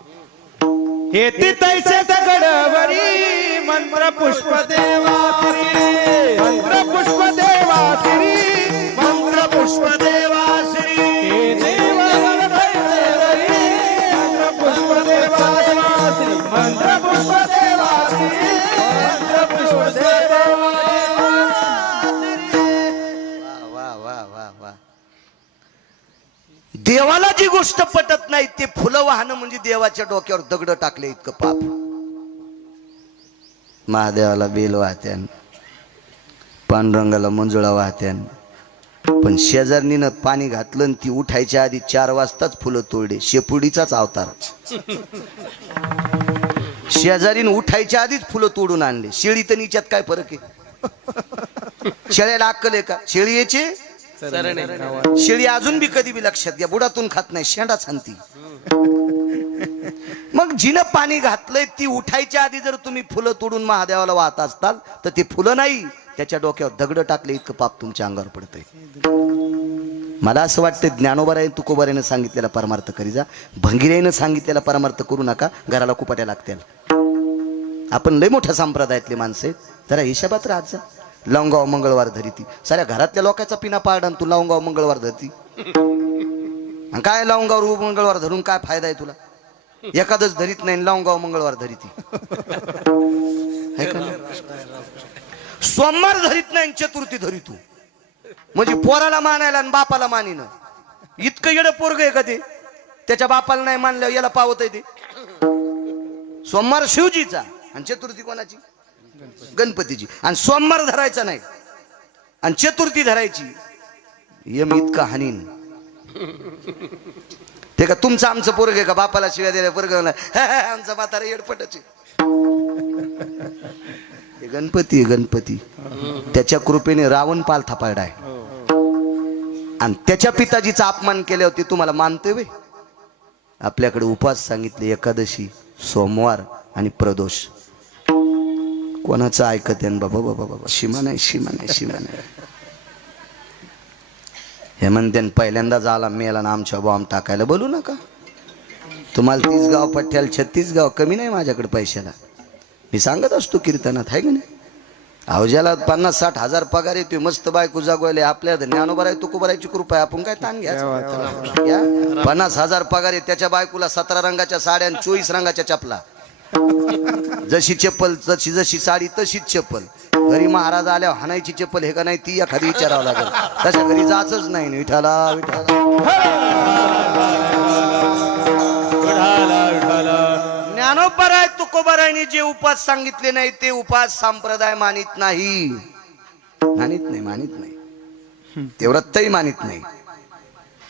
हेती तैसे दगडवरी मंत्र पुष्प देवाश्री, मंत्र पुष्प देवाश्री, मंत्र पुष्प देवाश्री. हे देव तैसेवरी, मंत्र पुष्प देवाश्री, मंत्र पुष्प देवाश्री, मंत्र पुष्प देवाश्री. वा वा वा वा. देवाला जी गोष्ट पटत नाही ते फुलं वाहणं म्हणजे देवाच्या डोक्यावर दगड टाकले इतकं पाप. महादेवाला बेल वाहत्यान, पांडुरंगाला मंजुळा वाहत्यान, पण शेजारणीनं पाणी घातलं आणि ती उठायच्या आधी 4 वाजताच फुलं तोडले. शेपुडीचाच अवतार. शेजारीनं उठायच्या आधीच फुलं तोडून आणले. शेळी तर निच्यात काय फरक आहे? शेळ्याला अक्कल आहे का? शेळी याची शेळी अजून बी कधी बी लक्षात घ्या बुडातून खात नाही, शेंडाच हाणती. मग जिनं पाणी घातलंय ती उठायच्या आधी जर तुम्ही फुलं तोडून महादेवाला वाहत असताल तर ते फुलं नाही, त्याच्या डोक्यावर दगड टाकले इतकं पाप तुमच्या अंगावर पडतंय. मला असं वाटतं ज्ञानोबाराय तुकोबारायनं सांगितलेला परमार्थ करी जा, भंगिराईनं सांगितलेला परमार्थ करू नका, घराला कुपाट्या लागतील. आपण लय मोठ्या संप्रदायातले माणसं आहेत, जरा हिशोबात राहत जा. लवंगाव मंगळवार धरीती, साऱ्या घरातल्या लोकांचा पिना पाडा तू लवंगाव मंगळवार धरती. काय लवंगाव मंगळवार धरून काय फायदा आहे तुला? एखादच धरीत नाही, लवंगाव मंगळवार धरीती. सोमवार धरीत नाही, चतुर्थी धरीतू म्हणजे पोराला मानायला आणि बापाला मानिन. इतकं येडं पोरग आहे का ते? त्याच्या बापाला नाही मानलं याला पावत आहे ते. सोमवार शिवजीचा आणि चतुर्थी कोणाची? गणपतीची. आणि सोमवार धरायचा नाही आणि चतुर्थी धरायची, यम इतका हानीन. ते का तुमचं आमचं पोरग आहे का? बापाला शिव्या दिल्या पोरग आमचा म्हातारा येडपटच आहे. गणपती गणपती त्याच्या कृपेने रावण पाल थापायडाय आणि त्याच्या पिताजीचा अपमान केल्यावर ते तुम्हाला मानते वे? आपल्याकडे उपास सांगितले, एकादशी, सोमवार आणि प्रदोष. कोणाचं ऐकत आहे बाबा? बाबा बाबा शिमा नाही, शिमा नाही, शिमा नाही. हे म्हणते पहिल्यांदा झाला मेला ना आमच्या बॉम्ब टाकायला. बोलू नका. तुम्हाला 30 गाव पठ्याला 36 गाव कमी नाही माझ्याकडे पैशाला. मी सांगत असतो कीर्तनात, आहे की नाही? अवजाला 50-60 हजार पगार येतोय, मस्त बायको जागवायला. आपल्या ज्ञानोबाराय तुकोबारायची कृपा आहे, आपण काय ताण घ्या. 50,000 पगार आहे, त्याच्या बायकोला 17 रंगाच्या साड्या आणि 24 रंगाच्या चपला. जशी चप्पल जशी जशी साडी तशीच चप्पल. घरी महाराज आल्या हाणायची चप्पल हे का नाही ती एखादी विचारावं लागेल. तशा घरी जायचंच नाही. विठाला विठाला. ज्ञानोबाराय तुकोबारायने जे उपास सांगितले नाही ते उपास संप्रदाय मानित नाही. मानित नाही, मानित नाही. तेवढंही मानित नाही.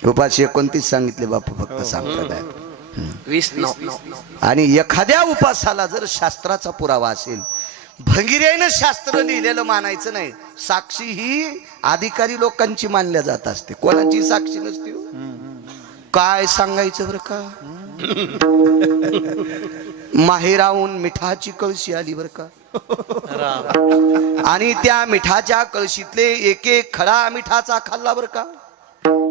उपास 29 सांगितले बापू फक्त संप्रदाय. 20 आणि एखाद्या उपासाला जर शास्त्राचा पुरावा असेल, भंगिराईनं शास्त्र लिहिलेलं मानायचं नाही. साक्षी ही अधिकारी लोकांची मानल्या जात असते, कोणाची साक्षी नसते. काय सांगायचं बरं का? माहेराहून मिठाची कळशी आली बरं का, आणि त्या मिठाच्या कळशीतले एक एक खडा मिठाचा खाल्ला बरं का.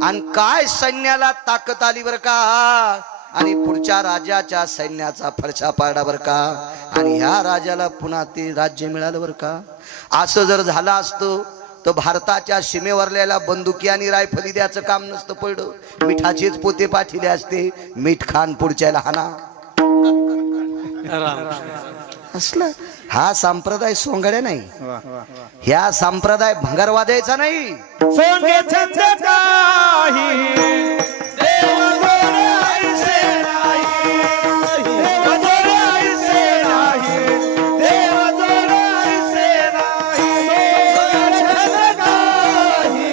आणि काय सैन्याला ताकद आली बरं का, आणि पुढच्या राजाच्या सैन्याचा फडशा पाडला बरं का, आणि ह्या राजाला पुन्हा ते राज्य मिळालं बरं का. असं जर झालं असतं तर भारताच्या सीमेवरल्याला बंदुकी आणि रायफली द्यायचं काम नसतं पडलं. मिठाचेच पोते पाठिले असते, मीठ खान पुढच्याला हाना असलं. हा संप्रदाय सोंगड्या नाही, ह्या संप्रदाय भंगारवाद्याचा नाही. सोंगे छंद काही देव जोडे ऐसे नाही, देव जोडे ऐसे नाही, देव जोडे ऐसे नाही. सोंगे छंद काही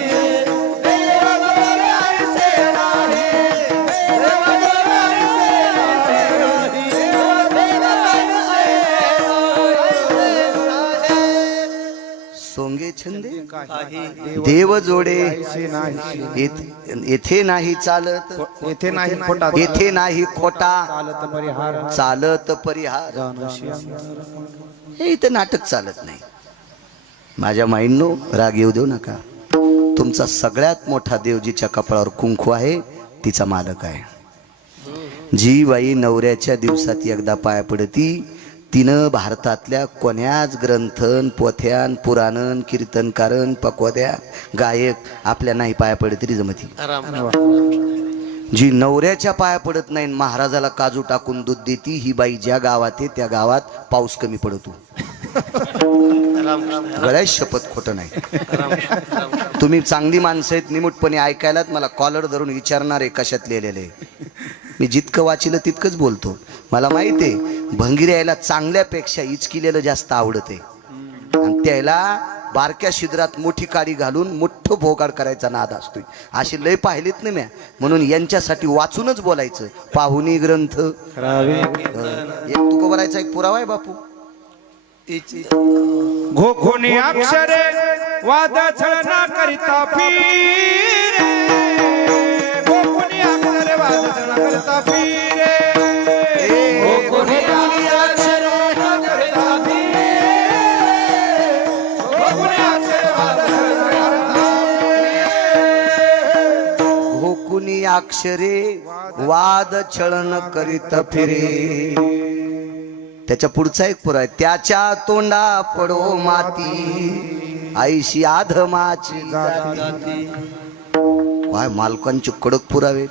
देव जोडे ऐसे नाही, देव जोडे ऐसे नाही, सोंगे छंदे देव जोडे येथे नाही चालत, येथे नाही खोटा, येथे नाही खोटा, चालत परिहार, चालत परिहार. हे इथं नाटक चालत नाही. माझ्या माईंनो राग येऊ देऊ नका. तुमचा सगळ्यात मोठा देव जिच्या कपाळावर कुंकू आहे तिचा मालक आहे. जी बाई नवऱ्याच्या दिवसात एकदा पाया पडती तिनं भारतातल्या कोण्याच ग्रंथन पोथ्यान पुराणन कीर्तनकारन पकवाद्या गायक आपल्या नाही पाया पडत तरी जमती. जी नवऱ्याच्या पाया पडत नाही महाराजाला काजू टाकून दूध देती ही बाई ज्या गावात आहे त्या गावात पाऊस कमी पडतो. गळ्यात शपथ खोटं नाही. तुम्ही चांगली माणसं आहेत निमूटपणे ऐकायलात मला कॉलर धरून विचारणारे कशात लिहिलेले. मी जितकं वाचिलं तितकंच बोलतो. मला माहिती आहे भंगिऱ्याला चांगल्यापेक्षा इचकिलेलं जास्त आवडत आहे आणि त्याला बारक्या शिद्रात मोठी काडी घालून मोठं भोगाड करायचा नाद असतोय. अशी लय पाहिलीत ना म्या म्हणून यांच्यासाठी वाचूनच बोलायचं. पाहुणी ग्रंथ एक तुकोबरायचा एक पुरावा आहे बापू. घोघोनी अक्षरे वाद छळना करिता फिरे घोघोनी अक्षरे वाद छळना करिता फिरे घोघोनी अक्षरे वाद करिता फिरे घोघोनी अक्षरे वाद छळना घोकुनी अक्षरे वाद छळन करीत फिरे. त्याच्या पुढचा एक पुरा आहे त्याच्या तोंडा पडो माती आईशी आधमाची जाती. काय मालकांचे कडक पुरावे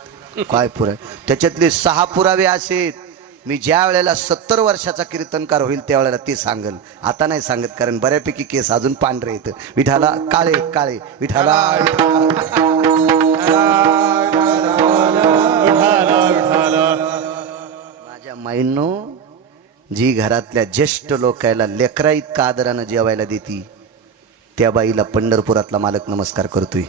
काय पुरावे. त्याच्यातले 6 पुरावे असे मी ज्या वेळेला 70 वर्षाचा कीर्तनकार होईल त्यावेळेला ते सांगल. आता नाही सांगत कारण बऱ्यापैकी केस अजून पांढरे येत. विठाला काळे काळे विठाला माझ्या माईंनो जी घरातल्या ज्येष्ठ लोकायला लेकरा इतका आदरानं जेवायला देती त्या बाईला पंढरपुरातला मालक नमस्कार करतोय.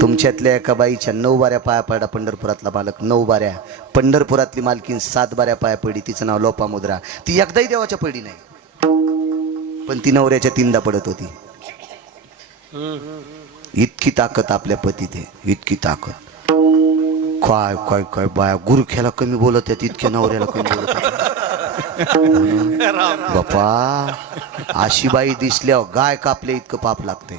तुमच्यातल्या एका बाईच्या 9 बाऱ्या पाया पडला पंढरपुरातला मालक. 9 बाऱ्या. पंढरपुरातली मालकीन 7 बाऱ्या पाया पडली. तिचं नाव लोपामुद्रा. ती एकदाही देवाच्या पडली नाही पण ती नवऱ्याच्या 3दा पडत होती. इतकी ताकद आपल्या पतीत आहे इतकी ताकद. काय काय काय बाया गुरख्याला कमी बोलत आहेत इतक्या नवऱ्याला कमी बोलत आहेत. बापा अशी बाई दिसल्यावर गाय कापल्या इतकं पाप लागते.